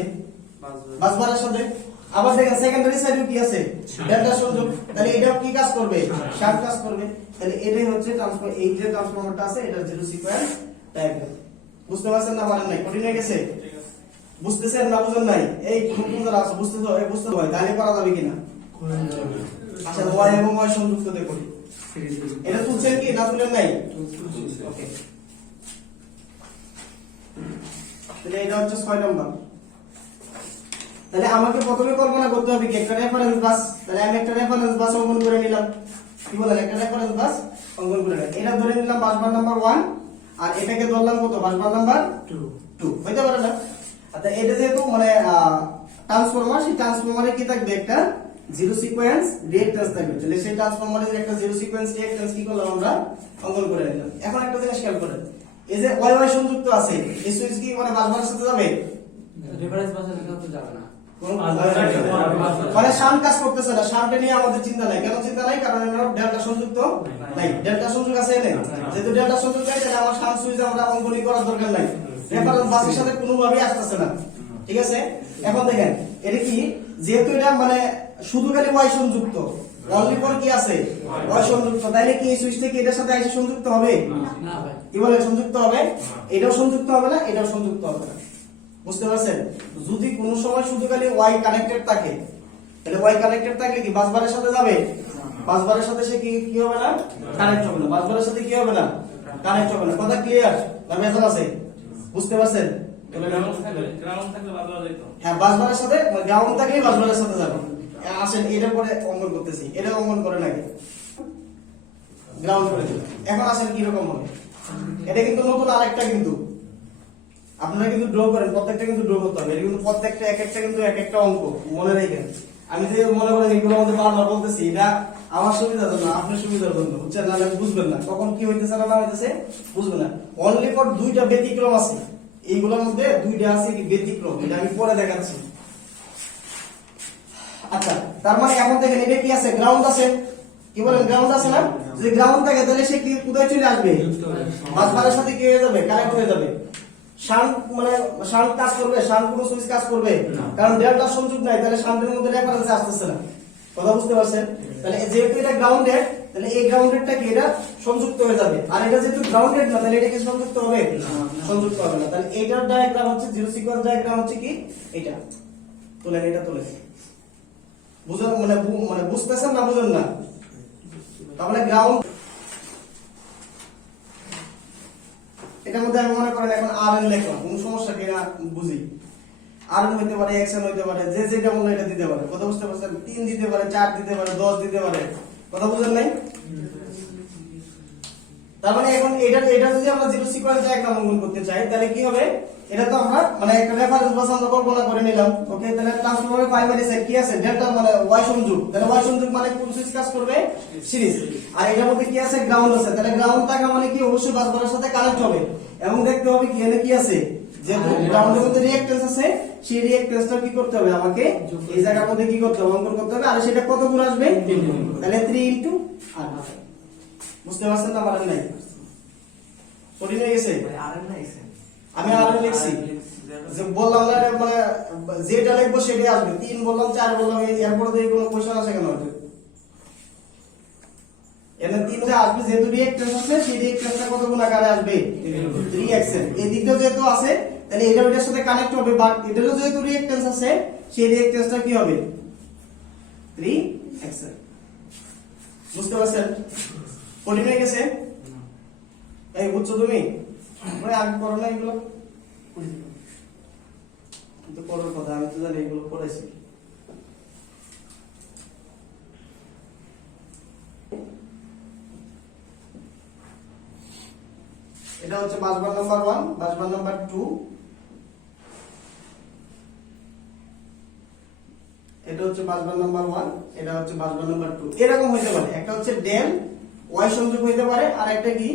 বাসবারের সাথে। আবার দেখেন সেকেন্ডারি সাইডে কি আছে? ডেল্টা সংযোগ। তাহলে এটাও কি কাজ করবে? শান্ট কাজ করবে। তাহলে এটাই হচ্ছে ট্রান্সফর, এই যে ট্রান্সফরমারটা আছে এটা জিরো সিকোয়েন্স ডায়াগ্রাম। বুঝতে পারছেন না? মানে নাই কঠিন হয়ে গেছে? বুঝতেছেন না বুঝেন নাই? এই কোন যারা আছে বুঝতে তো বুঝতে হয়, তাহলে করা যাবে কিনা? আচ্ছা ওয়াই এবং ওয়াই সংযুক্ত দিয়ে করি। এটা তুলছেন কি না তুলেন নাই? ওকে, তাহলে এটা হচ্ছে 6 নাম্বার। তাহলে আমাকে প্রথমে কল্পনা করতে হবে কি একটা রেফারেন্স বাস। তাহলে আমি একটা রেফারেন্স বাস অঙ্কন করে নিলাম। কি বলেন? একটা রেফারেন্স বাস অঙ্কন করে নিলাম। এটা ধরে নিলাম বাস বার নাম্বার 1 আর এটাকে ধরলাম কত? বাস বার নাম্বার 2 হইতে পারে না? আচ্ছা এটা যেহেতু মানে ট্রান্সফরমার, সেই ট্রান্সফরমারে কি থাকবে? একটা জিরো সিকোয়েন্স রিঅ্যাকট্যান্স থাকবে। তাহলে সেই ট্রান্সফরমারের একটা জিরো সিকোয়েন্স রিঅ্যাকট্যান্স কি করলাম আমরা? অঙ্কন করে নিলাম। এখন একটা জিনিস খেয়াল করেন, এই যে ওয়াই ওয়াই সংযুক্ত আছে এই সুইচ কি মানে বাসবারের সাথে যাবে? রেফারেন্স বাসের সাথে যাবে না। মানে শান্ট কাজ করতেছে না। শান্টে নিয়ে আমাদের চিন্তা নাই। কেন চিন্তা নাই? কারণ এর ডেল্টা সংযুক্ত নাই। ডেল্টা সংযোগ আছে এনে, যেহেতু ডেল্টা সংযোগ নাই তাহলে আমার শান্ট সুইচ আমরা অঙ্কনই করার দরকার নাই। রেফারেন্স বাসের সাথে কোনোভাবেই আসতেছে না। ঠিক আছে? এখন দেখেন এটা কি, যেহেতু এটা মানে শুধু খালি ওয়াই সংযুক্ত, অনলি ফর কি আছে? ওয়াই সংযুক্ত, তাইলে কি এই সুইচ থেকে এটার সাথে এসে সংযুক্ত হবে? না ভাই। কি বলে সংযুক্ত হবে? এটাও সংযুক্ত হবে না, এটাও সংযুক্ত হবে না। বুঝতে পারছেন? যদি কোনো সময় শুধু খালি ওয়াই কানেক্টেড থাকে তাহলে ওয়াই কানেক্টেড থাকলে কি বাসবারের সাথে যাবে? বাসবারের সাথে সে কি হবে না? কানেক্ট হবে না। বাসবারের সাথে কি হবে না? কানেক্ট হবে না। কথা ক্লিয়ার না? মেথড আছে? বুঝতে পারছেন? হ্যাঁ, বাসবারের সাথে গ্রাউন্ড থাকলে বাসবারের সাথে যাবে। আসেন এটার পরে অঙ্কন করতেছি, এটা অঙ্কন করে নাকি গ্রাউন্ড করে দিলাম। এখন আসেন কি রকম হবে? এটা কিন্তু নতুন আরেকটা, কিন্তু আপনারা কিন্তু ড্র করেন, প্রত্যেকটা কিন্তু ড্র করতে হবে। এটা কিন্তু প্রত্যেকটা এক একটা কিন্তু এক একটা অঙ্ক মনে রাখেন। আমি যে মনে করেন এগুলো আমাদের বারবার বলতেছি, এটা আমার সুবিধার জন্য, আপনার সুবিধার জন্য, বুঝছেন? না বুঝবেন না, কখন কি হইতেছে না হইতেছে বুঝবেন না। অনলি ফর দুইটা ব্যতিক্রম আছে, এইগুলোর মধ্যে দুইটা আছে কি ব্যতিক্রম, এটা আমি পরে দেখাচ্ছি। আচ্ছা, তার মানে এখন দেখেন এটা কি আছে? গ্রাউন্ড আছে। কি বলেন? গ্রাউন্ড আছে না? যদি গ্রাউন্ড থাকে তাহলে সে কি কোথায় চলে আসবে? বাসবারের সাথে কি হয়ে যাবে? কানেক্ট হয়ে যাবে। শান্ট মানে শান্ট কাজ করবে? শান্ট কোনো সুইচ কাজ করবে? কারণ ডেল্টা সংযোগ নাই, তাহলে শান্টের মধ্যে রেফারেন্স আসতেছে না। কথা বুঝতে পারছেন? তাহলে যেহেতু এটা গ্রাউন্ডেড, তাহলে এই গ্রাউন্ডেডটা কি এটা সংযুক্ত হয়ে যাবে। আর এটা যেহেতু গ্রাউন্ডেড না, তাহলে এটা কি সংযুক্ত হবে? সংযুক্ত হবে না। তাহলে এইটার ডায়াগ্রাম হচ্ছে জিরো সিকোয়েন্স ডায়াগ্রাম হচ্ছে কি এটা। তুলেন, এটা তুলেন। বুঝেন? মানে বুঝতেছেন না বুঝেন না? তাহলে গ্রাউন্ড এটার মধ্যে আমি মনে করেন এখন আর এন লিখলাম, কোন সমস্যা কি না বুঝি। আর এন হইতে পারে, এক্স এন হইতে পারে, যে যেটা মনে এটা দিতে পারে। কথা বুঝতে পারছেন? 3 দিতে পারে, 4 দিতে পারে, 10 দিতে পারে। কথা বুঝেন নাই? তার মানে এখন এটা যদি আমরা জিরো সিকোয়েন্স ডায়াগ্রাম অঙ্কন করতে চাই তাহলে কি হবে? এটা তো আমরা মানে একটা রেফারেন্স বাস আমরা কল্পনা করে নিলাম। ওকে, তাহলে ট্রান্সফরমারের প্রাইমারি সাইড কি আছে? ডেল্টা মানে ওয়াই সংযোগ। তাহলে ওয়াই সংযোগ মানে কোন সুইচ কাজ করবে? সিরিজ। আর এটার মধ্যে কি আছে? গ্রাউন্ড আছে। তাহলে গ্রাউন্ড থাকা মানে কি? অবশ্যই বাস বারের সাথে কানেক্ট হবে। এবং দেখতে হবে কি এখানে কি আছে, যেহেতু গ্রাউন্ডের মধ্যে রিঅ্যাকট্যান্স আছে, সেই রিঅ্যাকট্যান্সটা কি করতে হবে? আমাকে এই জায়গার মধ্যে কি করতে হবে? অঙ্কন করতে হবে। আর সেটা কত গুণ আসবে? তাহলে 3 ইনটু আর। বুঝতে পারছেন না? পারেন নাই? পড়ি হয়ে গেছে? আমি আর লিখছি যে বললাম না এটা মানে যেটা লিখবো সেটাই আসবে। 3 বললাম, 4 বললাম, এরপরে দিয়ে কোনো কোশ্চেন আছে কেন? এখানে 3 যে আসবে, যেহেতু রিঅ্যাকট্যান্স আছে, সেই রিঅ্যাকট্যান্সটা কত গুণ আকারে আসবে? 3xn। এই দিকটাও যেহেতু আছে, তাহলে এটা ওটার সাথে কানেক্ট হবে, বাট এটারও যেহেতু রিঅ্যাকট্যান্স আছে, সেই রিঅ্যাকট্যান্সটা কি হবে? 3xn। বুঝতে পারছেন? পড়ি হয়ে গেছে? এই বুঝছো তুমি? মানে আগে করো না এগুলো? কিন্তু পড়ার কথা আমি তো জানি এগুলো পড়াইছি। এটা হচ্ছে বাসবার নাম্বার 1, বাসবার নাম্বার 2, এটা হচ্ছে বাসবার নাম্বার 1, এটা হচ্ছে বাসবার নাম্বার 2। এরকম হইতে পারে, একটা হচ্ছে ডেল ওয়াই সংযোগ হইতে পারে, আর একটা কি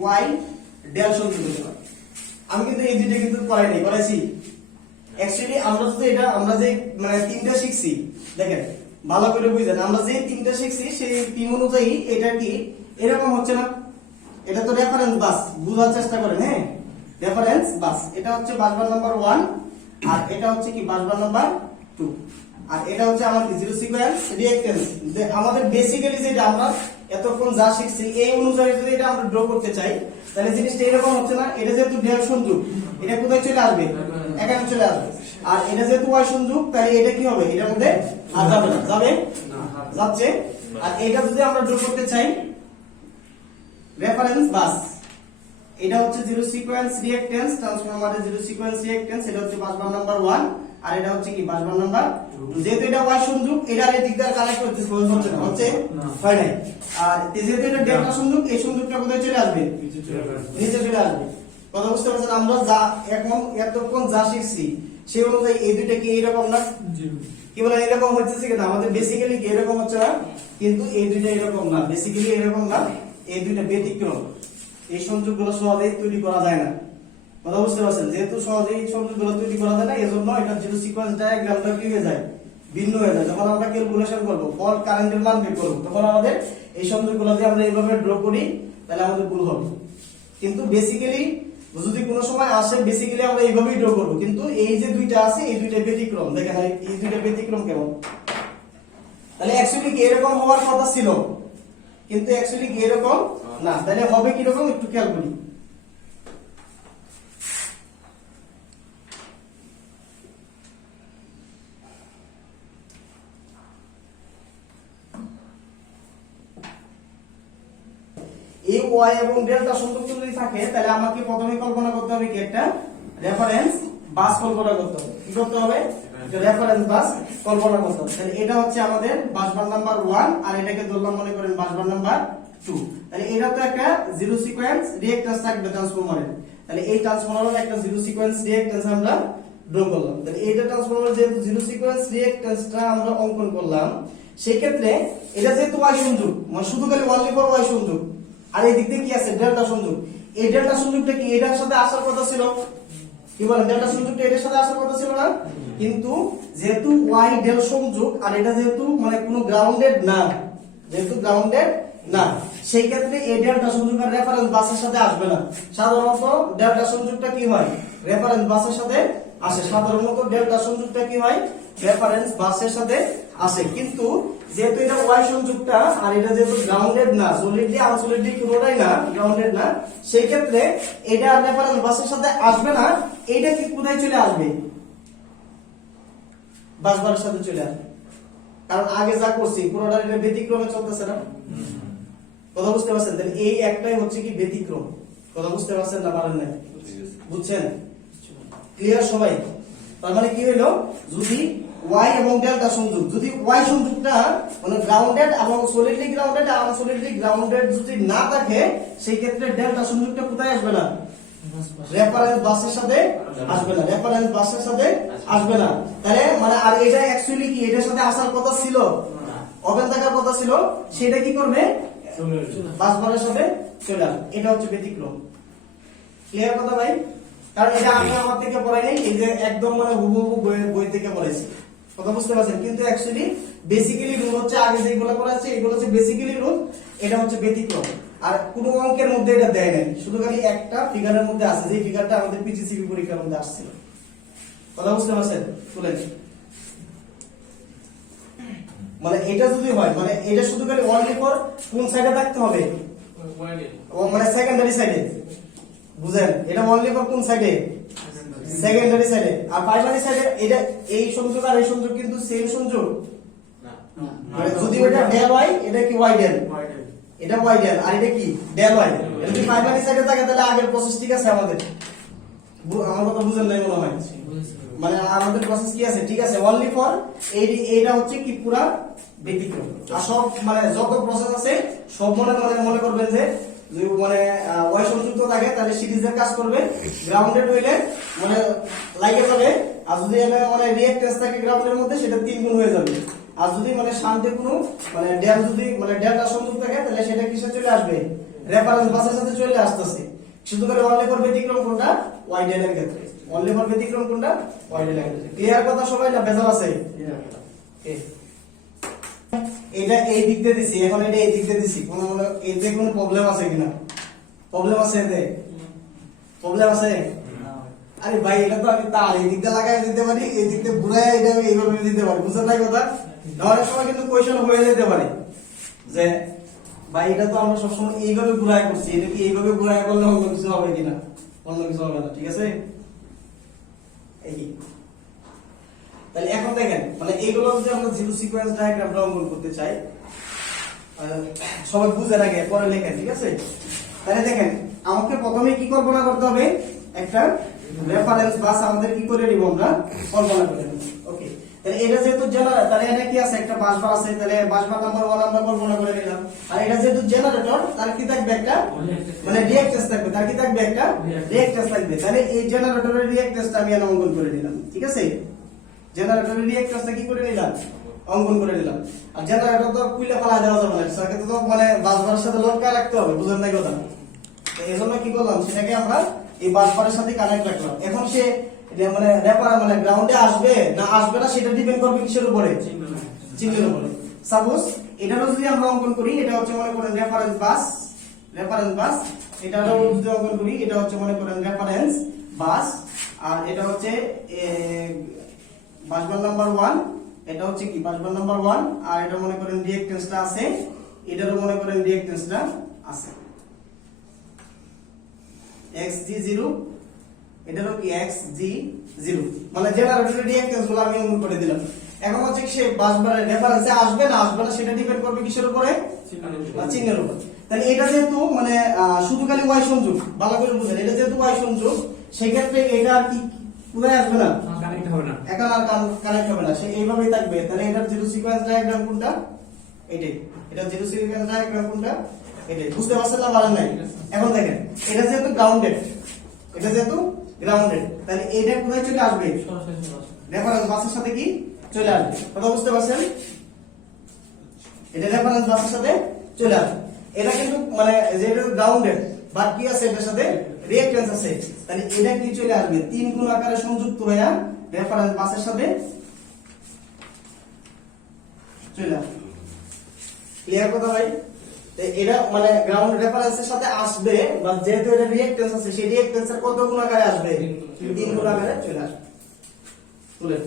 ওয়াই ডেল সংযোগ হইতে পারে। আমি কিন্তু এই দুইটা কিন্তু করাই নাই, করাইছি। অ্যাকচুয়ালি আমরা তো এটা আমরা যে মানে তিনটা শিখছি, দেখেন ভালো করে বুঝেন, আমরা যে তিনটা শিখছি সেই তিন অনুযায়ী এটা কি এরকম হচ্ছে না? এটা তো রেফারেন্স বাস, বুঝার চেষ্টা করেন। হ্যাঁ, রেফারেন্স বাস। এটা হচ্ছে বাসবার নাম্বার 1, আর এটা হচ্ছে কি বাসবার নাম্বার 2, আর এটা হচ্ছে আমার কি জিরো সিকোয়েন্স রিঅ্যাকট্যান্স। আমাদের বেসিক্যালি যেটা আমরা এতক্ষণ যা শিখছি এই অনুযায়ী যদি এটা আমরা ড্র করতে চাই, তাহলে জিনিসটা এরকম হচ্ছে না? এটা যেহেতু ডেল সংযোগ, এটা কোথায় চলে আসবে? এখানে চলে আসবে। আর এটা যেহেতু ওয়াই সংযোগ, তাহলে এটা কি হবে? এটার মধ্যে আর যাবে না? যাবে? যাচ্ছে। আর এটা যদি আমরা ড্র করতে চাই রেফারেন্স বাস, এটা হচ্ছে জিরো সিকোয়েন্স রিঅ্যাকট্যান্স, ট্রান্সফরমারের জিরো সিকোয়েন্স রিঅ্যাকট্যান্স, এটা হচ্ছে বাসবার নাম্বার 1, আর এটা হচ্ছে কি বাসবার নাম্বার 2। যেহেতু এটা ওয়াই সংযোগ, এটা আর এই দিক দিয়ে কানেক্ট করতে হচ্ছে না, হচ্ছে হয় নাই। আর যেহেতু এটা ডেল্টা সংযোগ, এই সংযোগটা কোথায় চলে আসবে? নিচে চলে আসবে। কথা বুঝতে পারছেন? আমরা যা এখন এতক্ষণ যা শিখছি সেই অনুযায়ী এই দুইটা কি এইরকম না? কি বলে এরকম হচ্ছে কি না? আমাদের বেসিক্যালি কি এরকম হচ্ছে না? কিন্তু এই দুইটা এরকম না, বেসিক্যালি এরকম না, এই দুইটা ব্যতিক্রম। এই সংযোগগুলো সহজেই তৈরি করা যায় না। কথা বুঝতে পারছেন? যেহেতু সহজেই এই সংযোগগুলো তৈরি করা যায় না, এজন্য এটা জিরো সিকোয়েন্স ডায়াগ্রামটা কি হয়ে যায়? ভিন্ন হয়ে যায়। যখন আমরা ক্যালকুলেশন করব, ফল্ট কারেন্টের মান বের করব, তখন আমাদের এই সংযোগগুলো যদি আমরা এইভাবে ড্র করি তাহলে আমাদের ভুল হবে। কিন্তু বেসিক্যালি যদি কোনো সময় আসে, বেসিক্যালি আমরা এইভাবেই ড্র করব। কিন্তু এই যে দুইটা আছে, এই দুইটা ব্যতিক্রম। দেখেন এই দুইটা ব্যতিক্রম কেমন? তাহলে অ্যাকচুয়ালি কি এরকম হওয়ার কথা ছিল, কিন্তু অ্যাকচুয়ালি কি এরকম না। তাহলে হবে কি রকম একটু খেয়াল করি। এই ওয়াই এবং ডেল্টা সংযুক্ত যদি থাকে, তাহলে আমাকে প্রথমে কল্পনা করতে হবে কি একটা রেফারেন্স বাস কল্পনা করতে হবে। কি করতে হবে? রেফারেন্স বাস কল্পনা করতে হবে। তাহলে এটা হচ্ছে আমাদের বাসবার নাম্বার 1, আর এটাকে ধরলাম মনে করেন বাসবার নাম্বার 2। তাহলে এটা তো একটা জিরো সিকোয়েন্স রিঅ্যাকট্যান্স থাকবে ট্রান্সফরমারের। তাহলে এই ট্রান্সফরমারের একটা জিরো সিকোয়েন্স রিঅ্যাকট্যান্স আমরা ড্র করলাম। তাহলে এইটা ট্রান্সফরমার যেহেতু জিরো সিকোয়েন্স রিঅ্যাকট্যান্সটা আমরা অঙ্কন করলাম, সেই ক্ষেত্রে এটা যেহেতু ওয়াই সংযোগ, মানে শুধু খালি অনলি ফর ওয়াই সংযোগ, আর এই দিক দিয়ে কি আছে? ডেল্টা সংযোগ। এই ডেল্টা সংযোগটা কি এটার সাথে আসার কথা ছিল? কি বলেন? ডেল্টা সংযোগটা এটার সাথে আসার কথা ছিল না? কিন্তু যেহেতু ওয়াই ডেল সংযোগ, আর এটা যেহেতু মানে কোনো গ্রাউন্ডেড না, যেহেতু গ্রাউন্ডেড না, সেই ক্ষেত্রে এই ডেল্টা সংযোগ আর রেফারেন্স বাসের সাথে আসবে না। সাধারণত ডেল্টা সংযোগটা কি হয়? রেফারেন্স বাসের সাথে আসে। সাধারণত ডেল্টা সংযোগটা কি হয়? রেফারেন্স বাসের সাথে আসে। কিন্তু যেহেতু এটা ওয়াই সংযোগটা, আর এটা যেহেতু গ্রাউন্ডেড না, সলিডলি আনসলিডলি কোনোটাই না, গ্রাউন্ডেড না, সেই ক্ষেত্রে এটা রেফারেন্স বাসের সাথে আসবে না। এটা কি কোথায় চলে আসবে? বাসবারের সাথে চলে আসবে। কারণ আগে যা করছি পুরোটা এটা ব্যতিক্রমে চলতেছে না। কথা বুঝতে পারছেন? তাহলে এই একটাই হচ্ছে কি ব্যতিক্রম। কথা বুঝতে পারছেন না? পারেন নাই? বুঝছেন? ক্লিয়ার সবাই? তার মানে কি হলো, যদি ওয়াই এবং ডেল্টা সংযোগ, যদি ওয়াই সংযোগটা মানে গ্রাউন্ডেড এবং সলিডলি গ্রাউন্ডেড আর আনসলিডলি গ্রাউন্ডেড যদি না থাকে, সেই ক্ষেত্রে ডেল্টা সংযোগটা কোথায় আসবে না? রেফারেন্স বাসের সাথে আসবে না, রেফারেন্স বাসের সাথে আসবে না। তাহলে মানে আর এটা অ্যাকচুয়ালি কি এটার সাথে আসার কথা ছিল, ওপেন থাকার কথা ছিল, সেটা কি করবে বাস বারের সাথে চলে আসবে। এটা হচ্ছে ব্যতিক্রম। ক্লিয়ার কথা ভাই? কারণ এটা আমি আমার থেকে পড়াই নাই, এই যে একদম মানে হুবহু বই থেকে পড়াইছি। কথা বুঝতে পারছেন? কিন্তু অ্যাকচুয়ালি বেসিক্যালি রুল হচ্ছে আগে যেগুলো করা আছে এগুলো হচ্ছে বেসিক্যালি রুল, এটা হচ্ছে ব্যতিক্রম। আর কোনো অঙ্কের মধ্যে এটা দেয় নাই, শুধু খালি একটা ফিগারের মধ্যে আছে, যে ফিগারটা আমাদের পিজিসিবি পরীক্ষার মধ্যে আসছিল। কথা বুঝতে পারছেন? তুলেন। মানে এটা যদি হয়, মানে এটা শুধু খালি অনলি ফর কোন সাইডে থাকতে হবে, মানে সেকেন্ডারি সাইডে। বুঝেন? এটা অনলি ফর কোন সাইডে, সেকেন্ডারি সাইডে। আর প্রাইমারি সাইডে এটা এই সংযোগ আর এই সংযোগ কিন্তু সেম সংযোগ মানে যদি এটা ডেল ওয়াই, এটা কি ওয়াই ডেল, এটা ওয়াই ডেল, আর এটা কি ডেল ওয়াই। এটা যদি প্রাইমারি সাইডে থাকে তাহলে আগের প্রসেস ঠিক আছে আমাদের। আমার কথা বুঝেন নাই মনে হয়? মানে আমাদের প্রসেস কি আছে, ঠিক আছে। অনলি ফর এইটা হচ্ছে কি পুরা ব্যতিক্রম। আর সব মানে যত প্রসেস আছে সব মনে করবেন যে যদি মানে ওয়াই সংযুক্ত থাকে তাহলে সিরিজের কাজ করবে, গ্রাউন্ডেড হইলে মানে লাগে যাবে। আর যদি মানে রিঅ্যাক্টেন্স থাকে গ্রাউন্ডের মধ্যে সেটা 3 গুণ হয়ে যাবে। আর যদি মানে শান্তি কোনো মানে ডেল যদি মানে ডেল্টা সংযুক্ত থাকে তাহলে সেটা কিসে চলে আসবে, রেফারেন্স বাসের সাথে চলে আসতেছে। শুধু করে অনলি ফর ব্যতিক্রম কোনটা, ওয়াই ডেল এর ক্ষেত্রে। অনলি ফর ব্যতিক্রম কোনটা, ওয়াই ডেল এর ক্ষেত্রে। ক্লিয়ার কথা সবাই না ভেজাল আছে? এটা এই দিক দিয়ে দিছি, এখন এটা এই দিক দিয়ে দিছি, কোনো মানে এতে কোনো প্রবলেম আছে কিনা? প্রবলেম আছে এতে? প্রবলেম আছে? আরে ভাই এটা তো আমি তার এই দিক দিয়ে লাগাই দিতে পারি, এই দিক দিয়ে ঘুরাই এটা আমি এইভাবে দিতে পারি। বুঝছেন না কথা? অনেক সময় কিন্তু কোয়েশ্চন হয়ে যেতে পারে যে ভাই এটা তো আমরা সবসময় এইভাবে ঘুরাই করছি, এটা কি এইভাবে ঘুরাই করলে অন্য কিছু হবে কিনা? অন্য কিছু হবে না, ঠিক আছে? এই তাহলে এখন দেখেন মানে এইগুলো যদি আমরা জিরো সিকোয়েন্স ডায়াগ্রামটা অঙ্কন করতে চাই, সবাই বুঝে রাখে পরে লেখেন, ঠিক আছে? তাহলে দেখেন আমাকে প্রথমে কি কল্পনা করতে হবে, একটা রেফারেন্স বাস আমাদের কি করে নিব আমরা কল্পনা করে নিব। ওকে, তাহলে এটা যেহেতু জেনারেটর, তাহলে এটা কি আছে, একটা বাস বার আছে, তাহলে বাস বার নাম্বার 1 আমরা কল্পনা করে নিলাম। আর এটা যেহেতু জেনারেটর, তার কি থাকবে একটা মানে রিঅ্যাক্টেন্স থাকবে, তার কি থাকবে একটা রিঅ্যাক্টেন্স থাকবে। তাহলে এই জেনারেটরের রিঅ্যাক্টেন্সটা আমি অঙ্কন করে নিলাম, ঠিক আছে? জেনারেটরের রিঅ্যাক্টেন্সটা কি করে নিলাম, অঙ্কন করে নিলাম। আর জেনারেটর তো কুইলা পালা দেওয়া যাবে না, সেটাকে তো মানে বাসবারের সাথে লটকায় রাখতে হবে। বুঝেন না কথা? তো এজন্য কি করলাম, সেটাকে আমরা এই বাসবারের সাথে কানেক্ট রাখলাম। এখন সে মানে রেফার মানে গ্রাউন্ডে আসবে না আসবে না সেটা ডিপেন্ড করবে কিসের উপরে, চিহ্নের উপরে। সাপোজ এটারও যদি আমরা অঙ্কন করি, এটা হচ্ছে মনে করেন রেফারেন্স বাস, রেফারেন্স বাস। এটারও যদি অঙ্কন করি, এটা হচ্ছে মনে করেন রেফারেন্স বাস। আর এটা হচ্ছে বাসবার নাম্বার 1, এটা হচ্ছে কি বাসবার নাম্বার 1। আর এটা মনে করেন রিঅ্যাক্টেন্সটা আছে, এটারও মনে করেন রিঅ্যাক্টেন্সটা আছে xg0, এটারও কি xg0। মানে জেনারেটরের রিঅ্যাক্টেন্স গুলো আমি অঙ্কন করে দিলাম। এখন হচ্ছে সে বাসবারের রেফারেন্সে আসবে না আসবে না সেটা ডিপেন্ড করবে কিসের উপরে, চিহ্নের উপর। তাহলে এটা যেহেতু মানে শুধু খালি ওয়াই সংযোগ, ভালো করে বুঝেন, এটা যেহেতু ওয়াই সংযোগ, সেই ক্ষেত্রে এটা আর কি পুরাই আসবে না, কানেক্ট হবে না, এখন আর কানেক্ট হবে না, সে এইভাবেই থাকবে। তাহলে এটার জিরো সিকোয়েন্স ডায়াগ্রাম কোনটা, এটাই। এটা জিরো সিকোয়েন্স ডায়াগ্রাম কোনটা, এটাই। বুঝতে পারছেন না পারেন নাই? এখন দেখেন এটা যেহেতু গ্রাউন্ডেড, এটা যেহেতু গ্রাউন্ডেড, তাহলে এটা কোথায় চলে আসবে, রেফারেন্স বাসের সাথে কি চলে আসবে। কথা বুঝতে পারছেন? এটা রেফারেন্স বাসের সাথে চলে আসবে। এটা কিন্তু মানে যেটা গ্রাউন্ডেড বাট কি আছে, এটার সাথে রিঅ্যাক্টেন্স আছে, তাহলে এটা কি চলে আসবে 3 গুণ আকারে সংযুক্ত হয়ে রেফারেন্স বাসের সাথে চলে আসবে। ক্লিয়ার কথা ভাই? এটা মানে গ্রাউন্ড রেফারেন্সের সাথে আসবে, বা যেহেতু এটা রিঅ্যাক্টেন্স আছে সেই রিঅ্যাক্টেন্সের কত গুণ আকারে আসবে, 3 গুণ আকারে চলে আসবে। তুলেন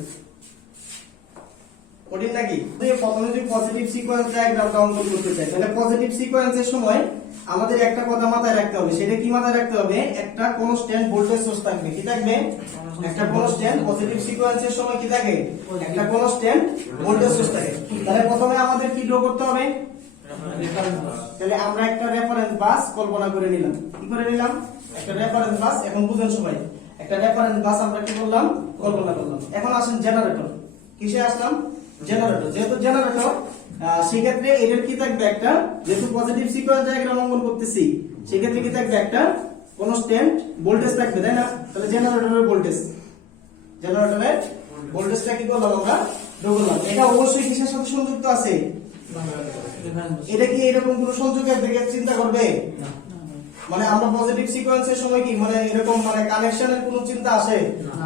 কঠিন নাকি? প্রথমে যদি পজিটিভ সিকোয়েন্স ডায়াগ্রামটা অঙ্কন করতে চাই, তাহলে পজিটিভ সিকোয়েন্সের সময় আমাদের একটা কথা মাথায় রাখতে হবে। সেটা কি মাথায় রাখতে হবে, একটা কনস্ট্যান্ট ভোল্টেজ সোর্স থাকবে। কি থাকবে, একটা কনস্ট্যান্ট। পজিটিভ সিকোয়েন্সের সময় কি থাকে, একটা কনস্ট্যান্ট ভোল্টেজ সোর্স থাকে। তাহলে প্রথমে আমাদের কি ড্র করতে হবে, তাহলে আমরা একটা রেফারেন্স বাস কল্পনা করে নিলাম। কি করে নিলাম, একটা রেফারেন্স বাস। এখন বুঝেন সবাই, একটা রেফারেন্স বাস আমরা কি করলাম, কল্পনা করলাম। এখন আসেন জেনারেটর, কিসে আসলাম, জেনারেটর। যেহেতু জেনারেটর, সেক্ষেত্রে এটার কি থাকবে, একটা যেহেতু পজিটিভ সিকোয়েন্স ডায়াগ্রাম অঙ্কন করতেছি, সেক্ষেত্রে কি থাকবে, একটা কনস্ট্যান্ট ভোল্টেজ থাকবে, তাই না? তাহলে জেনারেটরের ভোল্টেজটা কি করলাম আমরা, বের করলাম। এটা অবশ্যই কিসের সাথে সংযুক্ত আছে? এটা কি এরকম কোনো সংযোগের দিকে চিন্তা করবে? মানে আমরা পজিটিভ সিকোয়েন্সের সময় কি মানে এরকম মানে কানেকশনের কোনো চিন্তা আসে?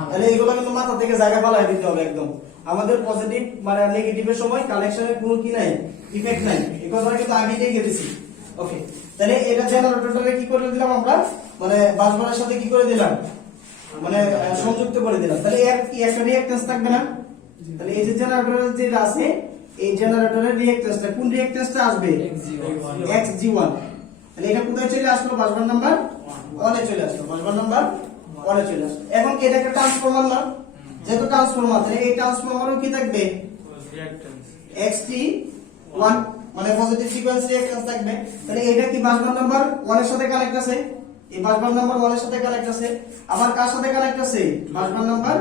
তাহলে এগুলো কিন্তু মাথা থেকে জায়গা ফালাই দিতে হবে একদম। আমাদের পজিটিভ মানে নেগেটিভের সময় কানেকশনের কোনো কি নাই, ইফেক্ট নাই, এই কথাটা কিন্তু আগে দিয়ে দিছি। ওকে, তাহলে এটা জেনারেটরটাকে কি করে দিলাম আমরা, মানে বাসবারের সাথে কি করে দিলাম, মানে সংযুক্ত করে দিলাম। তাহলে এর কি একটা রিঅ্যাকট্যান্স থাকবে না? তাহলে এই যে জেনারেটরের যেটা আছে, এই জেনারেটরের রিঅ্যাকট্যান্সটা কোন রিঅ্যাকট্যান্সটা আসবে? xg1। তাহলে এটা কোথায় চলে আসলো? বাসবার নাম্বার 1 এ চলে আসলো, বাসবার নাম্বার 1 এ চলে আসলো। এখন এটা একটা ট্রান্সফরমার না, যেহেতু ট্রান্সফরমার, তাহলে এই ট্রান্সফরমারও কি থাকবে? xt1, মানে পজিটিভ সিকোয়েন্স রিঅ্যাকট্যান্স থাকবে। তাহলে এটা কি বাসবার নাম্বার 1 এর সাথে কানেক্ট আছে? এই বাসবার নাম্বার 1 এর সাথে কানেক্ট আছে। আবার কার সাথে কানেক্ট আছে? বাসবার নাম্বার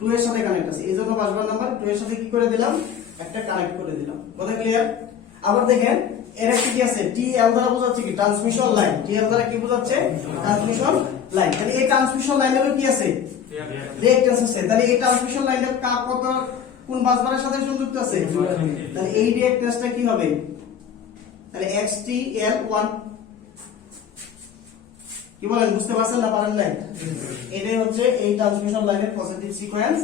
2 এর সাথে কানেক্ট আছে। এইজন্য বাসবার নাম্বার 2 এর সাথে কি করে দিলাম, একটা কানেক্ট করে দিলাম। কথা ক্লিয়ার? আবার দেখেন এর কি আছে, টিএল দ্বারা বোঝাচ্ছে কি ট্রান্সমিশন লাইন, টিএল দ্বারা কি বোঝাচ্ছে? Transmission line. তাহলে এই ট্রান্সমিশন লাইনেরও কি আছে? রিঅ্যাকট্যান্স আছে। তাহলে এই ট্রান্সমিশন লাইনের কত কোন বাসবারের সাথে সংযুক্ত আছে? তাহলে এই রিঅ্যাকট্যান্সটা কি হবে? তাহলে xtl1। কি বলেন, বুঝতে পারছেন না পারেন নাই? এটাই হচ্ছে এই ট্রান্সমিশন লাইনের পজিটিভ সিকোয়েন্স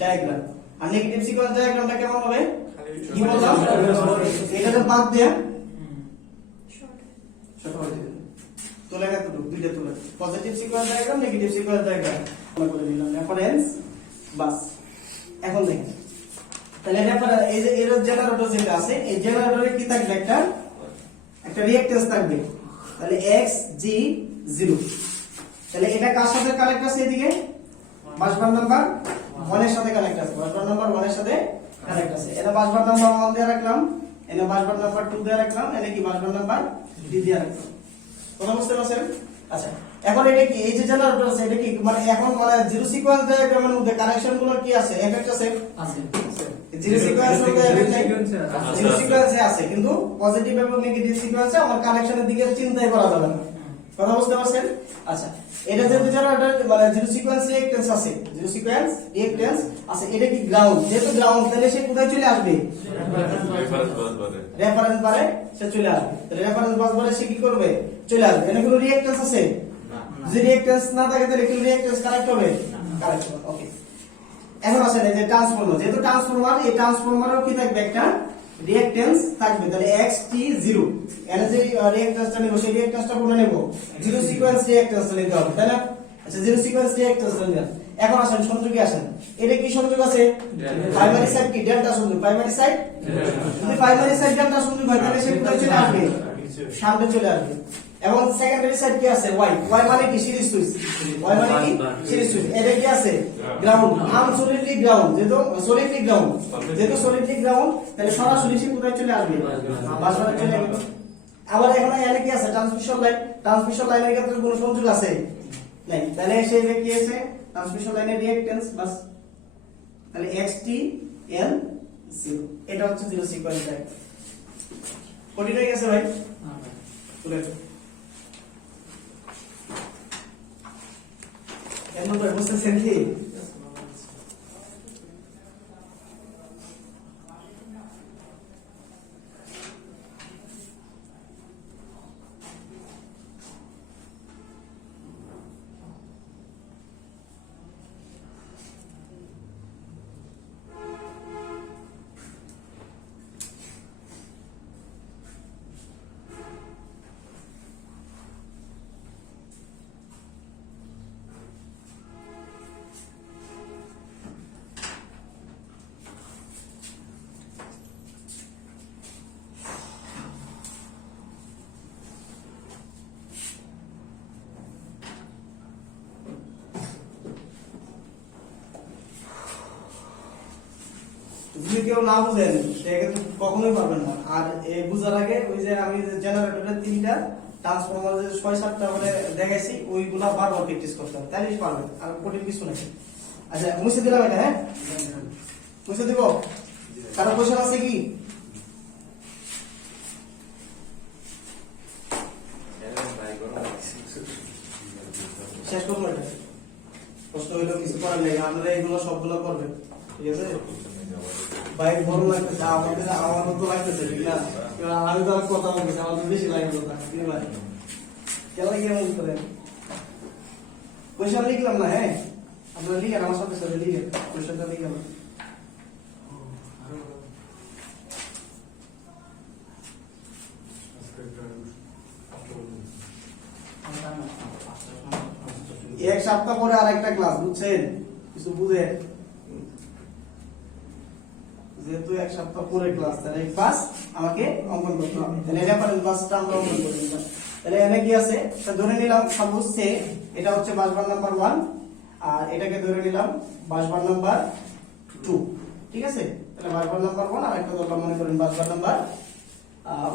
ডায়াগ্রাম। আর নেগেটিভ সিকোয়েন্স ডায়াগ্রামটা কেমন হবে? কি বললাম, এটাতে বাদ দেয়া ছোট করে দিবেন, তোলা গেল দুইটা তোলা, positive sequence diagram, negative sequence diagram আমরা করে দিলাম রেফারেন্স বাস। এখন দেখেন তাহলে রেফারেন্স এই যে এর জেনারেটর যেটা আছে, এই জেনারেটরে কি থাকবে? একটা রিঅ্যাকট্যান্স থাকবে। তাহলে xg0। তাহলে এটা কার সাথে কানেক্ট আছে? এদিকে বাসবার নাম্বার 1 এর সাথে কানেক্ট আছে, বাসবার নাম্বার 1 এর সাথে কানেক্ট আছে। এটা বাসবার নাম্বার 1 দিয়ে রাখলাম, এটা বাসবার নাম্বার 2 দিয়ে রাখলাম, এটা কি বাসবার নাম্বার 3 দিয়ে রাখলাম। কথা বুঝতে পারছেন? আচ্ছা, এখন এটা কি এই যে জেনারেটর আছে, এটা কি মানে এখন মানে জিরো সিকোয়েন্স ডায়াগ্রামের মধ্যে কানেকশন গুলো কি আছে? এফেক্ট আছে? জিরো সিকোয়েন্স মধ্যে এফেক্ট নাই, জিরো সিকোয়েন্সে আছে, কিন্তু পজিটিভ এবং নেগেটিভ সিকোয়েন্সে আমার কানেকশনের দিকে চিন্তাই করা যাবে না। কথা বুঝতে পারছেন? আচ্ছা, এটা যেহেতু জেনারেটর মানে জিরো সিকোয়েন্স রিঅ্যাকট্যান্স আছে, জিরো সিকোয়েন্স রিঅ্যাকট্যান্স আছে, এটা কি গ্রাউন্ড, যেহেতু গ্রাউন্ড, তাহলে সে কোথায় চলে আসবে? রেফারেন্স বারে সে চলে আসবে। তাহলে রেফারেন্স বাস বারে সে কি করবে? চলে আসবে। এখানে কোনো রিঅ্যাকট্যান্স আছে? যদি রিঅ্যাকট্যান্স না থাকে তাহলে কি রিঅ্যাকট্যান্স কানেক্ট হবে? কানেক্ট হবে। ওকে, এখন আসেন এই যে ট্রান্সফরমার, যেহেতু ট্রান্সফরমার, এই ট্রান্সফরমারও কি থাকবে? একটা রিঅ্যাকট্যান্স থাকবে। তাহলে xt0, এর যে রিঅ্যাকট্যান্সটা নেব সেই রিঅ্যাকট্যান্সটা কোনটা নেব? জিরো সিকোয়েন্স রিঅ্যাকট্যান্সটা নিতে হবে, তাই না? আচ্ছা, জিরো সিকোয়েন্স রিঅ্যাকট্যান্সটা নিলাম। এখন আসেন সংযোগে আসেন, এটা কি সংযোগ আছে? প্রাইমারি সাইড কি ডেল্টা সংযোগ, প্রাইমারি সাইড। যদি প্রাইমারি সাইড ডেল্টা সংযোগ হয় তাহলে সে কোথায় চলে আসবে? সামনে চলে আসবে। এবং সেকেন্ডারি সাইড কি আছে? ওয়াই, ওয়াই মানে কি? সিরিজ সুইচ, ওয়াই মানে কি? Series switch. এটা কি আছে? গ্রাউন্ড, আনসলিডলি গ্রাউন্ড, যেহেতু সলিডলি গ্রাউন্ড, যেহেতু সলিডলি গ্রাউন্ড, তাহলে সরাসরি সে কোথায় চলে আসবে? বাসবারে চলে আসবে। আবার এখানে এখানে কি আছে? ট্রান্সমিশন লাইন, ট্রান্সমিশন লাইনের ক্ষেত্রে কোনো সংযোগ আছে? নাই। তাহলে সে কি আছে? ট্রান্সমিশন লাইনের রিঅ্যাকট্যান্স বাস। তাহলে xtl0, এটা হচ্ছে জিরো সিকোয়েন্স ডায়াগ্রাম। কোটিটাই গেছে ভাই? তুলে এর মধ্যে বুঝতেছেন কি? যদি কেউ না বুঝেন সেক্ষেত্রে কখনোই পারবেন না। আর এই বুঝার আগে ওই যে আমি জেনারেটরের 3টা ট্রান্সফরমার যে 6-7টা করে দেখাইছি, ওইগুলা বারবার প্র্যাকটিস করতে হবে, তাইলেই পারবেন। আর কঠিন কিছু নাই। আচ্ছা, মুছে দিলাম এটা। হ্যাঁ, মুছে দিব। কারো কোশ্চেন আছে কি? শেষ করবো এটা প্রশ্ন হইলো কিছু করার নেই আপনারা এগুলো সবগুলো করবেন ঠিক আছে বাইক বড় লাগতেছে আমাদের তো লাগতেছে ঠিক না এবার আমি তো আর কথা বলতেছি আমাদের বেশি লাগে কথা কি ভাই কেন কেমন করেন কোয়েশ্চেন লিখলাম না হ্যাঁ আপনারা লিখেন আমার সাথে সাথে লিখেন কোয়েশ্চেনটা লিখলাম এক সপ্তাহ পরে আরেকটা ক্লাস বুঝছেন কিছু বুঝে যেহেতু এক সপ্তাহ পরে ক্লাস তাহলে ক্লাস আমাকে অঙ্কন করতে হবে তাহলে রেফারেন্স ক্লাসটা আমরা অঙ্কন করে নিলাম তাহলে এখানে কি আছে তা ধরে নিলাম সাপোজ সে এটা হচ্ছে বাসবার নাম্বার 1 আর এটাকে ধরে নিলাম বাসবার নাম্বার 2 ঠিক আছে তাহলে বাসবার নাম্বার 1 আর একটা ধরলাম মনে করেন বাসবার নাম্বার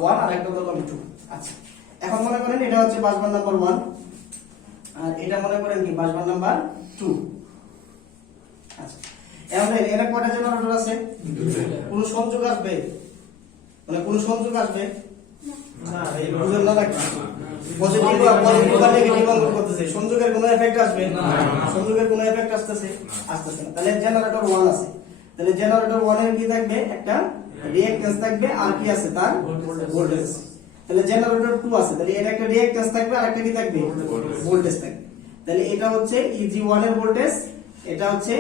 1 আর একটা ধরলাম 2 আচ্ছা এখন মনে করেন এটা হচ্ছে বাসবার নাম্বার 1 আর এটা মনে করেন কি বাসবার নাম্বার 2 আচ্ছা এখন এর কয়টা জেনারেটর আছে কোন সংযোগ আসবে মানে কোন সংযোগ আসবে না এই বুঝেন না নাকি পজিটিভ বা নেগেটিভ অঙ্কন করতেছে সংযোগের কোনো এফেক্ট আসবে না সংযোগের কোনো এফেক্ট আসতেছে না তাহলে জেনারেটর 1 আছে তাহলে জেনারেটর 1 এর কি থাকবে একটা রিঅ্যাকট্যান্স থাকবে আর কি আছে তার ভোল্টেজ তাহলে জেনারেটর 2 আছে তাহলে এর একটা রিঅ্যাকট্যান্স থাকবে আর একটা কি থাকবে ভোল্টেজ থাকবে তাহলে এটা হচ্ছে EG1 এর ভোল্টেজ এটা হচ্ছে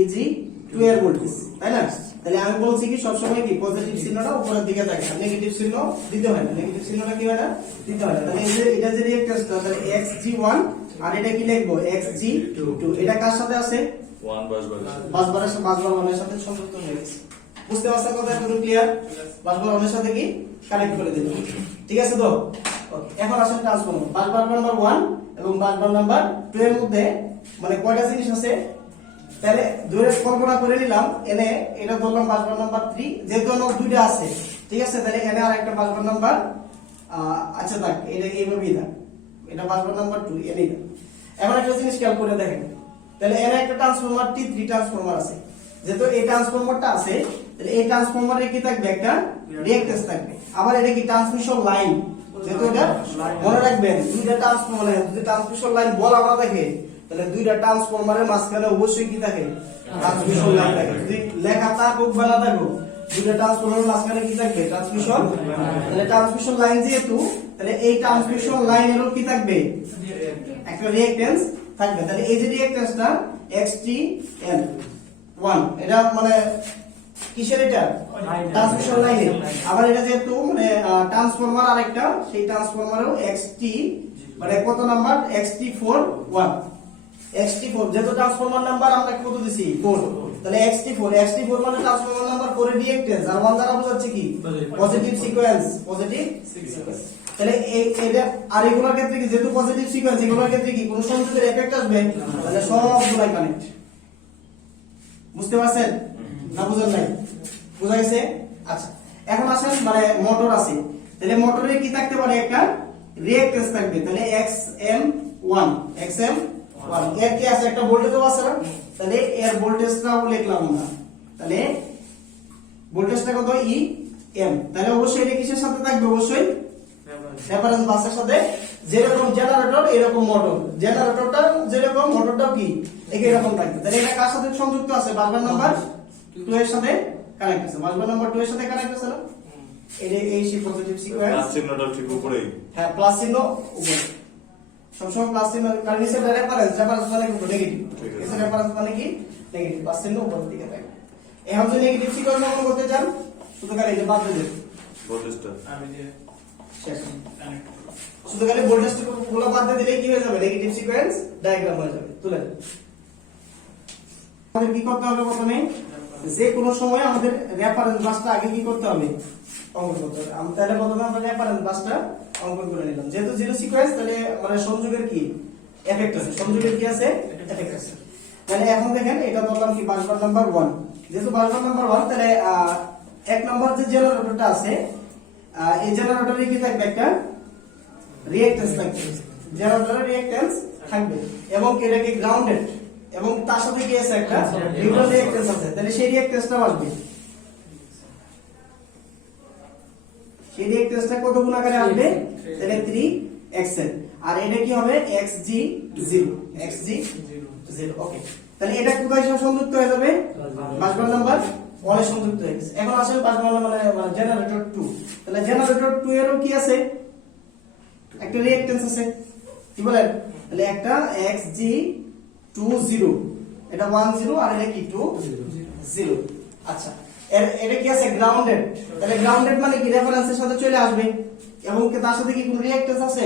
EG2 এর ভোল্টেজ তাই না তাহলে আমি বলছি কি সব সময় কি পজিটিভ চিহ্নটা উপরের দিকে থাকে আর নেগেটিভ চিহ্ন দিতে হয় না নেগেটিভ চিহ্নটা কি হয় না দিতে হয় না তাহলে এই যে এটা যে রিঅ্যাকট্যান্সটা তাহলে XG1 আর এটা কি লিখবো XG2 এটা কার সাথে আছে 1 বাসবারের সাথে সংযুক্ত হয়ে গেছে বুঝতে পারছেন কথা পুরো ক্লিয়ার বাসবার সাথে কি কানেক্ট করে দিলাম ঠিক আছে তো ওকে এখন আসেন ট্রান্সফরমার বাসবার নাম্বার 1 এবং বাসবার নাম্বার 2 এর মধ্যে মানে কয়টা জিনিস আছে তাহলে ধরে কল্পনা করে নিলাম এনে এটা ধরলাম বাসবার নাম্বার 3 যেহেতু আমার দুইটা আছে ঠিক আছে তাহলে এনে আরেকটা বাসবার নাম্বার আচ্ছা থাক এটা এইভাবেই থাক এটা বাসবার নাম্বার 2 এনেই থাক এখন একটা জিনিস খেয়াল করে দেখেন তাহলে এর একটা ট্রান্সফরমার T3 ট্রান্সফরমার আছে যেহেতু এই ট্রান্সফরমারটা আছে তাহলে এই ট্রান্সফরমারে কি থাকবে একটা রিঅ্যাকট্যান্স থাকবে আবার এটা কি ট্রান্সমিশন লাইন যেহেতু এটা মনে রাখবেন দুইটা ট্রান্সফরমার যদি ট্রান্সমিশন লাইন বলা না থাকে তাহলে দুইটা ট্রান্সফরমারের মাঝখানে অবশ্যই কি থাকে ট্রান্সমিশন লাইন থাকে যদি লেখা থাকুক বা না থাকুক দুইটা ট্রান্সফরমারের মাঝখানে কি থাকবে ট্রান্সমিশন তাহলে ট্রান্সমিশন লাইন যেহেতু তাহলে এই ট্রান্সমিশন লাইনেরও কি থাকবে একটা রিঅ্যাকট্যান্স থাকবে তাহলে এই যে রিঅ্যাকট্যান্সটা XTN1 এটা মানে কিসের এটা ট্রান্সমিশন লাইনে আবার এটা যেহেতু মানে ট্রান্সফরমার আরেকটা সেই ট্রান্সফরমারও XT মানে কত নাম্বার XT41 XT4 যেহেতু ট্রান্সফরমার নাম্বার আমরা কত দিছি 4 তাহলে XT4 মানে ট্রান্সফরমার নাম্বার 4 এর রিঅ্যাকট্যান্স আর 1 দ্বারা বোঝাচ্ছে কি পজিটিভ সিকোয়েন্স তাহলে এটা আর এগুলোর ক্ষেত্রে কি যেহেতু পজিটিভ সিকোয়েন্স এগুলোর ক্ষেত্রে কি কোনো সংযোগের এফেক্ট আসবে তাহলে সবগুলাই কানেক্ট বুঝতে পারছেন না বুঝেন নাই বুঝা গেছে আচ্ছা এখন আসেন মানে মোটর আছে তাহলে মোটরে কি থাকতে পারে একটা রিঅ্যাকট্যান্স থাকবে তাহলে XM1 এর কি আছে একটা ভোল্টেজও আছে না তাহলে এর ভোল্টেজটাও লিখলাম আমরা তাহলে ভোল্টেজটা কত EM তাহলে অবশ্যই এটা কিসের সাথে থাকবে অবশ্যই রেফারেন্স বাসের সাথে যেরকম জেনারেটর এরকম মোটর জেনারেটরটা যেরকম মোটরটাও কি একই রকম থাকবে তাহলে এটা কার সাথে সংযুক্ত আছে বাসবার নাম্বার 2 এর সাথে কানেক্ট আছে বাসবার নাম্বার 2 এর সাথে কানেক্ট আছে না এই সেই পজিটিভ সিকোয়েন্স প্লাস চিহ্নটা ঠিক উপরেই হ্যাঁ প্লাস চিহ্ন উপরে সবসময় প্লাস চিহ্ন কারণ নিচে রেফারেন্স মানে নেগেটিভ এসে রেফারেন্স মানে কি নেগেটিভ প্লাস চিহ্ন উপরের দিকে থাকবে এখন যদি নেগেটিভ সিকোয়েন্স অঙ্কন করতে চান শুধু খালি এটা বাদ দিয়ে ভোল্টেজটা আমি দিয়ে শেষ কানেক্ট শুধু খালি ভোল্টেজটা গুলো বাদ দিয়ে দিলে কি হয়ে যাবে নেগেটিভ সিকোয়েন্স ডায়াগ্রাম হয়ে যাবে তুলে আমাদের কি করতে হবে প্রথমে যে কোনো সময় আমাদের রেফারেন্স বাসটা আগে কি করতে হবে অঙ্কন করতে হবে আমরা তাহলে প্রথমে আমরা রেফারেন্স বাসটা অঙ্কন করে নিলাম যেহেতু জিরো সিকোয়েন্স তাহলে মানে সংযোগের কি এফেক্ট আছে সংযোগের কি আছে এফেক্ট আছে তাহলে এখন দেখেন এটা বললাম কি বাসবার নাম্বার 1 যেহেতু বাসবার নাম্বার 1 তাহলে এক নম্বর যে জেনারেটরটা আছে এই জেনারেটরে কি থাকবে একটা রিঅ্যাকট্যান্স থাকবে জেনারেটরের রিঅ্যাকট্যান্স থাকবে এবং এটা কি গ্রাউন্ডেড এবং তার সাথে কি আছে একটা নিউট্রাল রিঅ্যাকট্যান্স আছে তাহলে সেই রিঅ্যাকট্যান্সটা আসবে সেই রিঅ্যাকট্যান্সটা কত গুণ আকারে আসবে তাহলে 3xl আর এটা কি হবে xg0 xg0 ওকে তাহলে এটা কোথায় সংযুক্ত হয়ে যাবে বাসবার নাম্বার 1 এ সংযুক্ত হয়ে গেছে এখন আসলে বাসবার নাম্বার মানে জেনারেটর 2 তাহলে জেনারেটর 2 এরও কি আছে একটা রিঅ্যাকট্যান্স আছে কি বলেন তাহলে একটা xg20 এটা 10 আর এটা কি 20 আচ্ছা এটা কি আছে গ্রাউন্ডেড তাহলে গ্রাউন্ডেড মানে কি রেফারেন্সের সাথে চলে আসবে এবং কি তার সাথে কি কোনো রিঅ্যাকট্যান্স আছে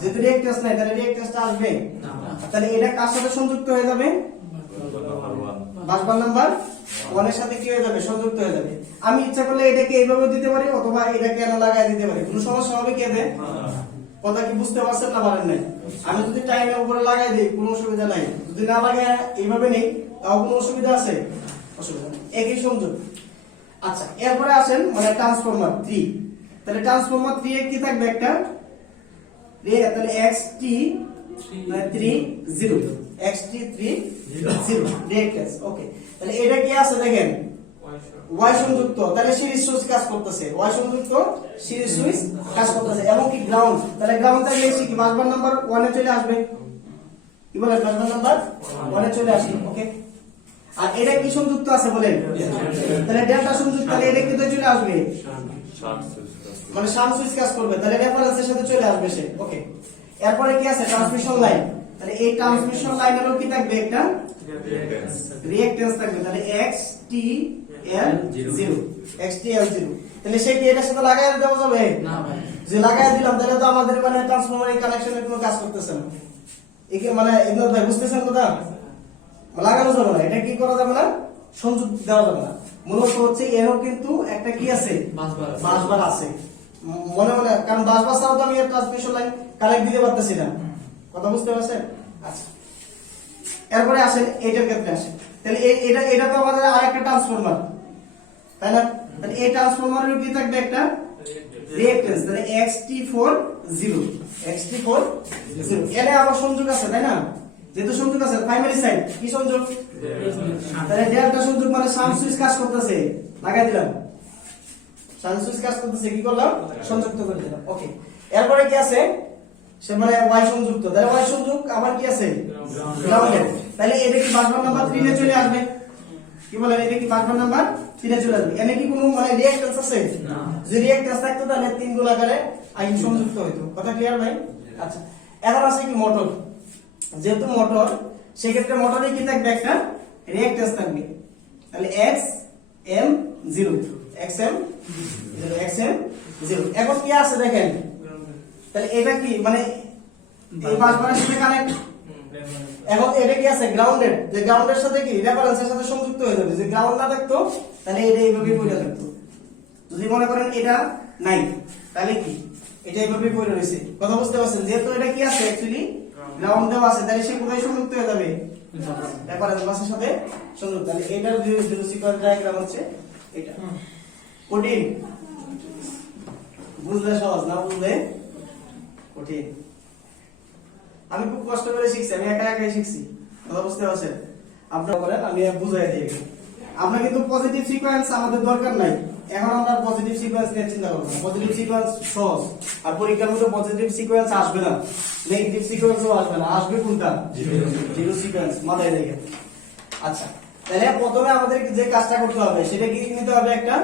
যেহেতু রিঅ্যাকট্যান্স নাই তাহলে রিঅ্যাকট্যান্সটা আসবে না তাহলে এটা কার সাথে সংযুক্ত হয়ে যাবে বাসবার নাম্বার 1 এর সাথে কি হয়ে যাবে সংযুক্ত হয়ে যাবে আমি ইচ্ছা করলে এটাকে এইভাবে দিতে পারি অথবা এটাকে এনে লাগায় দিতে পারি কোনো সমস্যা হবে কি এতে কথা কি বুঝতে পারছেন না পারেন নাই আমি যদি টাইমের উপরে লাগাই দিই কোনো অসুবিধা নাই যদি না লাগায় এইভাবে নেই তাও কোনো অসুবিধা আছে অসুবিধা নেই একই সংযোগ আচ্ছা এরপরে আসেন মানে ট্রান্সফরমার 3 তাহলে ট্রান্সফরমার 3 এ কি থাকবে একটা তাহলে xt 30 xt30 রিঅ্যাকট্যান্স ওকে তাহলে এটা কি আছে দেখেন y সংযুক্ত তাহলে সিরিজ সুইচ কাজ করতেছে y সংযুক্ত সিরিজ সুইচ কাজ করতেছে এবং কি গ্রাউন্ড তাহলে গ্রাউন্ড থেকে এসে কি বাসবার নাম্বার 1 এ চলে আসবে কি বলে বাসবার নাম্বার 1 এ চলে আসবে ওকে আর এটা কি সংযুক্ত আছে বলেন তাহলে ডেল্টা সংযুক্ত তাহলে এটা কি চলে আসবে মানে শান্ট সুইচ কাজ করবে তাহলে রেফারেন্সের সাথে চলে আসবে সে ওকে এরপরে কি আছে ট্রান্সমিশন লাইন তাহলে এই ট্রান্সমিশন লাইনেরও কি থাকবে একটা রিঅ্যাকট্যান্স থাকবে তাহলে xtl0 তাহলে সে কি এটার সাথে লাগায় দেওয়া যাবে না ভাই যে লাগায় দিলাম তাহলে তো আমাদের মানে ট্রান্সফরমারের কানেকশনের কোনো কাজ করতেছে না একে মানে এগুলো ভাই বুঝতেছেন কথা লাগানো যাবে না এটা কি করা যাবে না সংযোগ দেওয়া যাবে না মূলত হচ্ছে এরও কিন্তু একটা কি আছে বাসবার আছে মনে মনে কারণ বাসবার ছাড়া তো আমি এর ট্রান্সমিশন লাইন কানেক্ট দিতে পারতেছি না কথা বুঝতে পারছেন আচ্ছা এরপরে আসেন এটার ক্ষেত্রে আসেন তাহলে এটা তো আমাদের আরেকটা ট্রান্সফরমার তাই না তাহলে এই ট্রান্সফরমারের কি থাকবে একটা রিঅ্যাকট্যান্স তাহলে xt40 এনে আবার সংযোগ আছে তাই না যেহেতু সংযোগ আছে প্রাইমারি সাইড কি সংযোগ তাহলে ডেল্টা সংযোগ মানে শান্ট সুইচ কাজ করতেছে লাগাই দিলাম শান্ট সুইচ কাজ করতেছে কি করলাম সংযুক্ত করে দিলাম ওকে এরপরে কি আছে সে মানে y সংযুক্ত তাহলে y সংযোগ আবার কি আছে গ্রাউন্ডেড তাহলে এটা কি বাসবার নাম্বার 3 এ চলে আসবে কি বলেন এটা কি বাসবার নাম্বার 3 এ চলে আসবে এনে কি কোনো মানে রিঅ্যাকট্যান্স আছে না যদি রিঅ্যাকট্যান্স থাকতো তাহলে 3 গুণ আকারে আইন সংযুক্ত হইতো কথা ক্লিয়ার ভাই আচ্ছা এখন আছে কি মোটর যেহেতু মোটর সেই ক্ষেত্রে মোটরে কি থাকবে একটা রিঅ্যাকট্যান্স থাকবে তাহলে xm0 এখন কি আছে দেখেন তাহলে এটা কি মানে এই বাসবারের সাথে কানেক্ট এখন এটা কি আছে গ্রাউন্ডেড যে গ্রাউন্ডের সাথে কি রেফারেন্সের সাথে সংযুক্ত হয়ে যাবে যে গ্রাউন্ড না থাকতো তাহলে এটা এইভাবে পড়ে থাকতো যদি মনে করেন এটা নাই তাহলে কি এটা এইভাবে পড়ে রয়েছে কথা বুঝতে পারছেন যেহেতু এটা কি আছে অ্যাকচুয়ালি গ্রাউন্ড দেওয়া আছে তাহলে সে কোথায় সংযুক্ত হয়ে যাবে রেফারেন্স বাসের সাথে সংযুক্ত তাহলে এটার জিরো সিকোয়েন্স ডায়াগ্রাম হচ্ছে এটা কঠিন বুঝলে সহজ না বুঝলে কঠিন আমি খুব কষ্ট করে শিখছি আমি একা একাই শিখছি কথা বুঝতে পারছেন আপনারা বলেন আমি বুঝাই দিই আমরা কিন্তু পজিটিভ সিকোয়েন্স আমাদের দরকার নাই এখন আমরা পজিটিভ সিকোয়েন্স নিয়ে চিন্তা করব পজিটিভ সিকোয়েন্স সহজ আর পরীক্ষার মধ্যে পজিটিভ সিকোয়েন্স আসবে না নেগেটিভ সিকোয়েন্সও আসবে না আসবে কোনটা জিরো সিকোয়েন্স মাথায় রেখে আচ্ছা তাহলে প্রথমে আমাদের যে কাজটা করতে হবে সেটা কি নিতে হবে একটা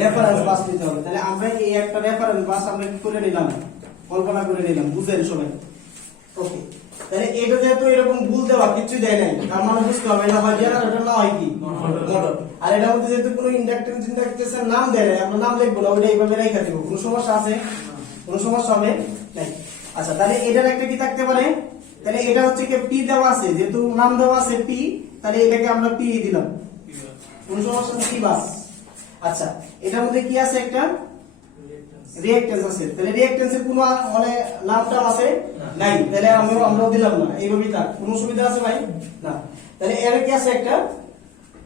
রেফারেন্স বাস নিতে হবে তাহলে আমরা এই একটা রেফারেন্স বাস আমরা কি করে নিলাম কল্পনা করে নিলাম বুঝলেন সবাই ওকে তাহলে এটা যেহেতু এরকম ভুল দেওয়া কিছু দেয় নাই তার মানে বুঝতে হবে এটা হয় জেনারেটর না হয় কি মোটর আর এটার মধ্যে যেহেতু কোনো ইন্ডাক্টেন্সের নাম দেয় নাই আমরা নাম লিখবো না ওইটা এইভাবে রেখে দেবো কোনো সমস্যা আছে কোনো সমস্যা হবে নাই আচ্ছা তাহলে এটার একটা কি থাকতে পারে তাহলে এটা হচ্ছে কি পি দেওয়া আছে যেহেতু নাম দেওয়া আছে পি তাহলে এটাকে আমরা পি দিলাম কোনো সমস্যা নেই পি বাস আচ্ছা এটার মধ্যে কি আছে একটা রিঅ্যাকট্যান্স আছে তাহলে রিঅ্যাকট্যান্সের কোনো মানে নামটা আছে নাই তাহলে আমরা দিলাম না এইভাবেই থাক কোনো সুবিধা আছে ভাই না তাহলে এর কি আছে একটা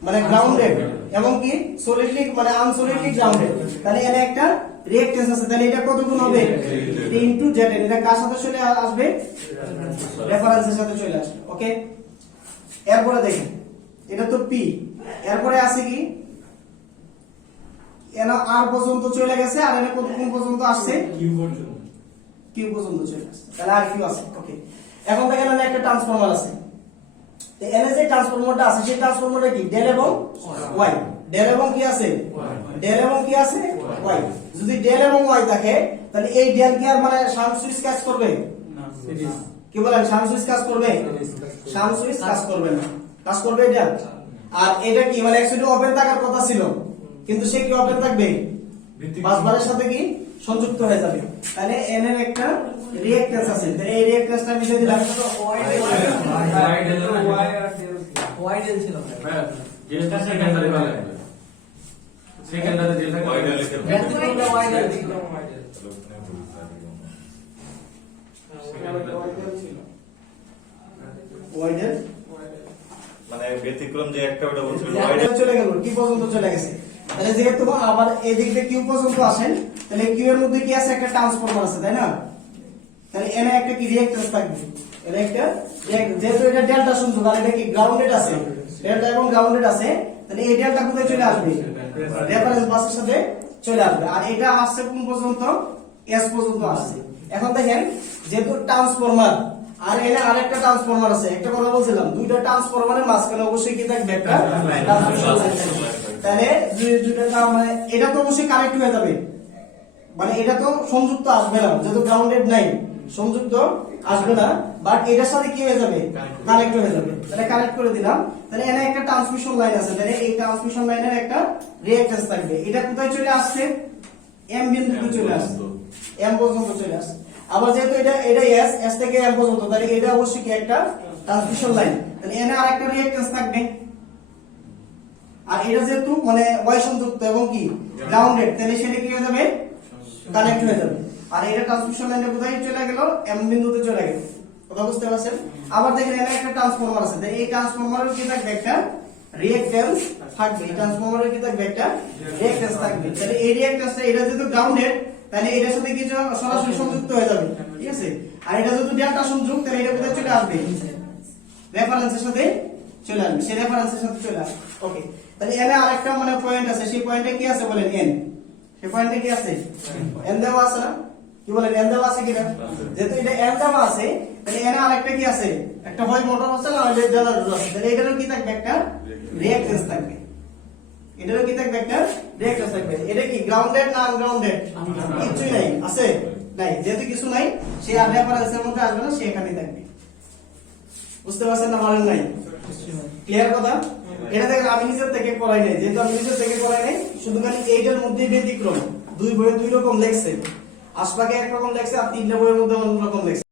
মানে গ্রাউন্ডেড এবং কি সলিডলি মানে আনসলিডলি গ্রাউন্ডেড তাহলে এর একটা রিঅ্যাকট্যান্স আছে তাহলে এটা কত গুণ হবে 3 Z এটা কার সাথে চলে আসবে রেফারেন্সের সাথে চলে আসবে ওকে এরপরে দেখেন এটা তো পি এরপরে আছে কি এনা আর পর্যন্ত চলে গেছে আর এনে কতক্ষণ পর্যন্ত আসছে কিউ পর্যন্ত কিউ পর্যন্ত চলে আসছে, তাহলে আর কিউ আছে। ওকে, এখন দেখেন এখানে একটা ট্রান্সফরমার আছে, তো এখানে যে ট্রান্সফরমারটা আছে সেই ট্রান্সফরমারটা কি ডেল এবং ওয়াই, ডেল এবং কি আছে, ডেল এবং কি আছে ওয়াই। যদি ডেল এবং ওয়াই থাকে তাহলে এই ডেল কি আর মানে শাম সুইচ কাজ করবে? কি বলেন, শাম সুইচ কাজ করবে? শাম সুইচ কাজ করবে না, কাজ করবে এটা। আর এটা কি মানে অ্যাকচুয়ালি ওপেন থাকার কথা ছিল, কিন্তু সে কি ওপেন থাকবে? বাসবারের সাথে কি সংযুক্ত হয়ে যাবে। তাহলে এন এর একটা রিঅ্যাকট্যান্স আছে, তাহলে এই রিঅ্যাকট্যান্সটা মিশিয়ে দিলাম ওয়াই ডেল ছিল যেটা সেকেন্ডারি ভালো লাগবে, সেকেন্ডারি যেটা ওয়াই ডেল লিখে ব্যতিক্রমটা ওয়াই ডেল ছিল। ওয়াইডের মানে ব্যতিক্রম যে একটা ওটা বলছিল ওয়াই ওয়াইডের চলে গেল, কি পর্যন্ত চলে গেছে। তাহলে যেহেতু আবার এই দিক থেকে কিউ পর্যন্ত আসেন, তাহলে কিউ এর মধ্যে কি আছে, একটা ট্রান্সফরমার আছে, তাই না? তাহলে এনে একটা কি রিঅ্যাকট্যান্স থাকবে, এর একটা যেহেতু এটা ডেল্টা সংযোগ আর এটা কি গ্রাউন্ডেড আছে, ডেল্টা এবং গ্রাউন্ডেড আছে, তাহলে এই ডেল্টা কোথায় চলে আসবে? রেফারেন্স বাসের সাথে চলে আসবে। আর এটা আসছে কোন পর্যন্ত? এস পর্যন্ত আসছে। এখন দেখেন যেহেতু ট্রান্সফরমার আর এখানে আরেকটা ট্রান্সফরমার আছে, একটা কথা বলছিলাম দুইটা ট্রান্সফরমারের মাঝখানে অবশ্যই কি থাকবে? একটা ট্রান্সমিশন লাইন থাকবে। তাহলে দুইটা মানে এটা তো অবশ্যই কানেক্ট হয়ে যাবে, মানে এটা তো সংযুক্ত আসবে না, যেহেতু গ্রাউন্ডেড নাই সংযুক্ত আসবে না, বাট এটার সাথে কি হয়ে যাবে? কানেক্ট হয়ে যাবে। তাহলে কানেক্ট করে দিলাম। তাহলে এখানে একটা ট্রান্সমিশন লাইন আছে, তাহলে এই ট্রান্সমিশন লাইনের একটা রিঅ্যাকট্যান্স থাকবে। এটা কোথায় চলে আসছে? এম বিন্দুতে চলে আসছে, এম পর্যন্ত চলে আসছে। আবার যেহেতু এটা এস, এস থেকে এম পর্যন্ত, তাহলে এটা অবশ্যই কি একটা ট্রান্সমিশন লাইন, তাহলে এখানে আরেকটা রিঅ্যাকট্যান্স থাকবে। আর এটা যেহেতু মানে ওয়াই সংযুক্ত এবং কি গ্রাউন্ডেড, তাহলে সেটা কি হয়ে যাবে? কানেক্ট হয়ে যাবে। আর এটা ট্রান্সমিশন লাইনে কোথায় চলে গেল? এম বিন্দুতে চলে গেল। কথা বুঝতে পারছেন? আবার দেখেন এখানে একটা ট্রান্সফরমার আছে, তাহলে এই ট্রান্সফরমারের কি থাকবে? একটা রিঅ্যাকট্যান্স থাকবে। এই ট্রান্সফরমারের কি থাকবে? একটা রিঅ্যাকট্যান্স থাকবে। তাহলে এই রিঅ্যাকট্যান্সটা এটা যেহেতু গ্রাউন্ডেড, তাহলে এটার সাথে কি সরাসরি সংযুক্ত হয়ে যাবে, ঠিক আছে? আর এটা যেহেতু ডেল্টা সংযোগ, তাহলে এটা কোথায় চলে আসবে? রেফারেন্সের সাথে চলে আসবে, সেই রেফারেন্সের সাথে চলে আসবে। ওকে, তাহলে এখানে আরেকটা মানে পয়েন্ট আছে, সেই পয়েন্টে কি আছে বলেন? এন। সেই পয়েন্টে কি আছে? এন দেওয়া আছে না? কি বলেন, এন দেওয়া আছে কিনা? যেহেতু এটা এন দেওয়া আছে, তাহলে এনে আরেকটা কি আছে? একটা হয় মোটর আছে না হয় জেনারেটর আছে, তাহলে এটারও কি থাকবে? একটা রিঅ্যাকট্যান্স থাকবে। এটারও কি থাকবে? একটা রিঅ্যাকট্যান্স থাকবে। এটা কি গ্রাউন্ডেড না আনগ্রাউন্ডেড? কিছুই নাই, আছে নাই, যেহেতু কিছু নাই সে আর রেফারেন্সের মধ্যে আসবে না, সে এখানেই থাকবে। বুঝতে পারছেন না? মানেন নাই? ক্লিয়ার কথা? এটা দেখেন আমি নিজের থেকে করাই নাই, যেহেতু আমি নিজের থেকে করাই নাই, শুধু খালি এইটার মধ্যে ব্যতিক্রম। দুই বইয়ে দুই রকম লেখছে, আশপাকে একরকম লেখছে আর তিনটা বইয়ের মধ্যে অন্য রকম লেখছে।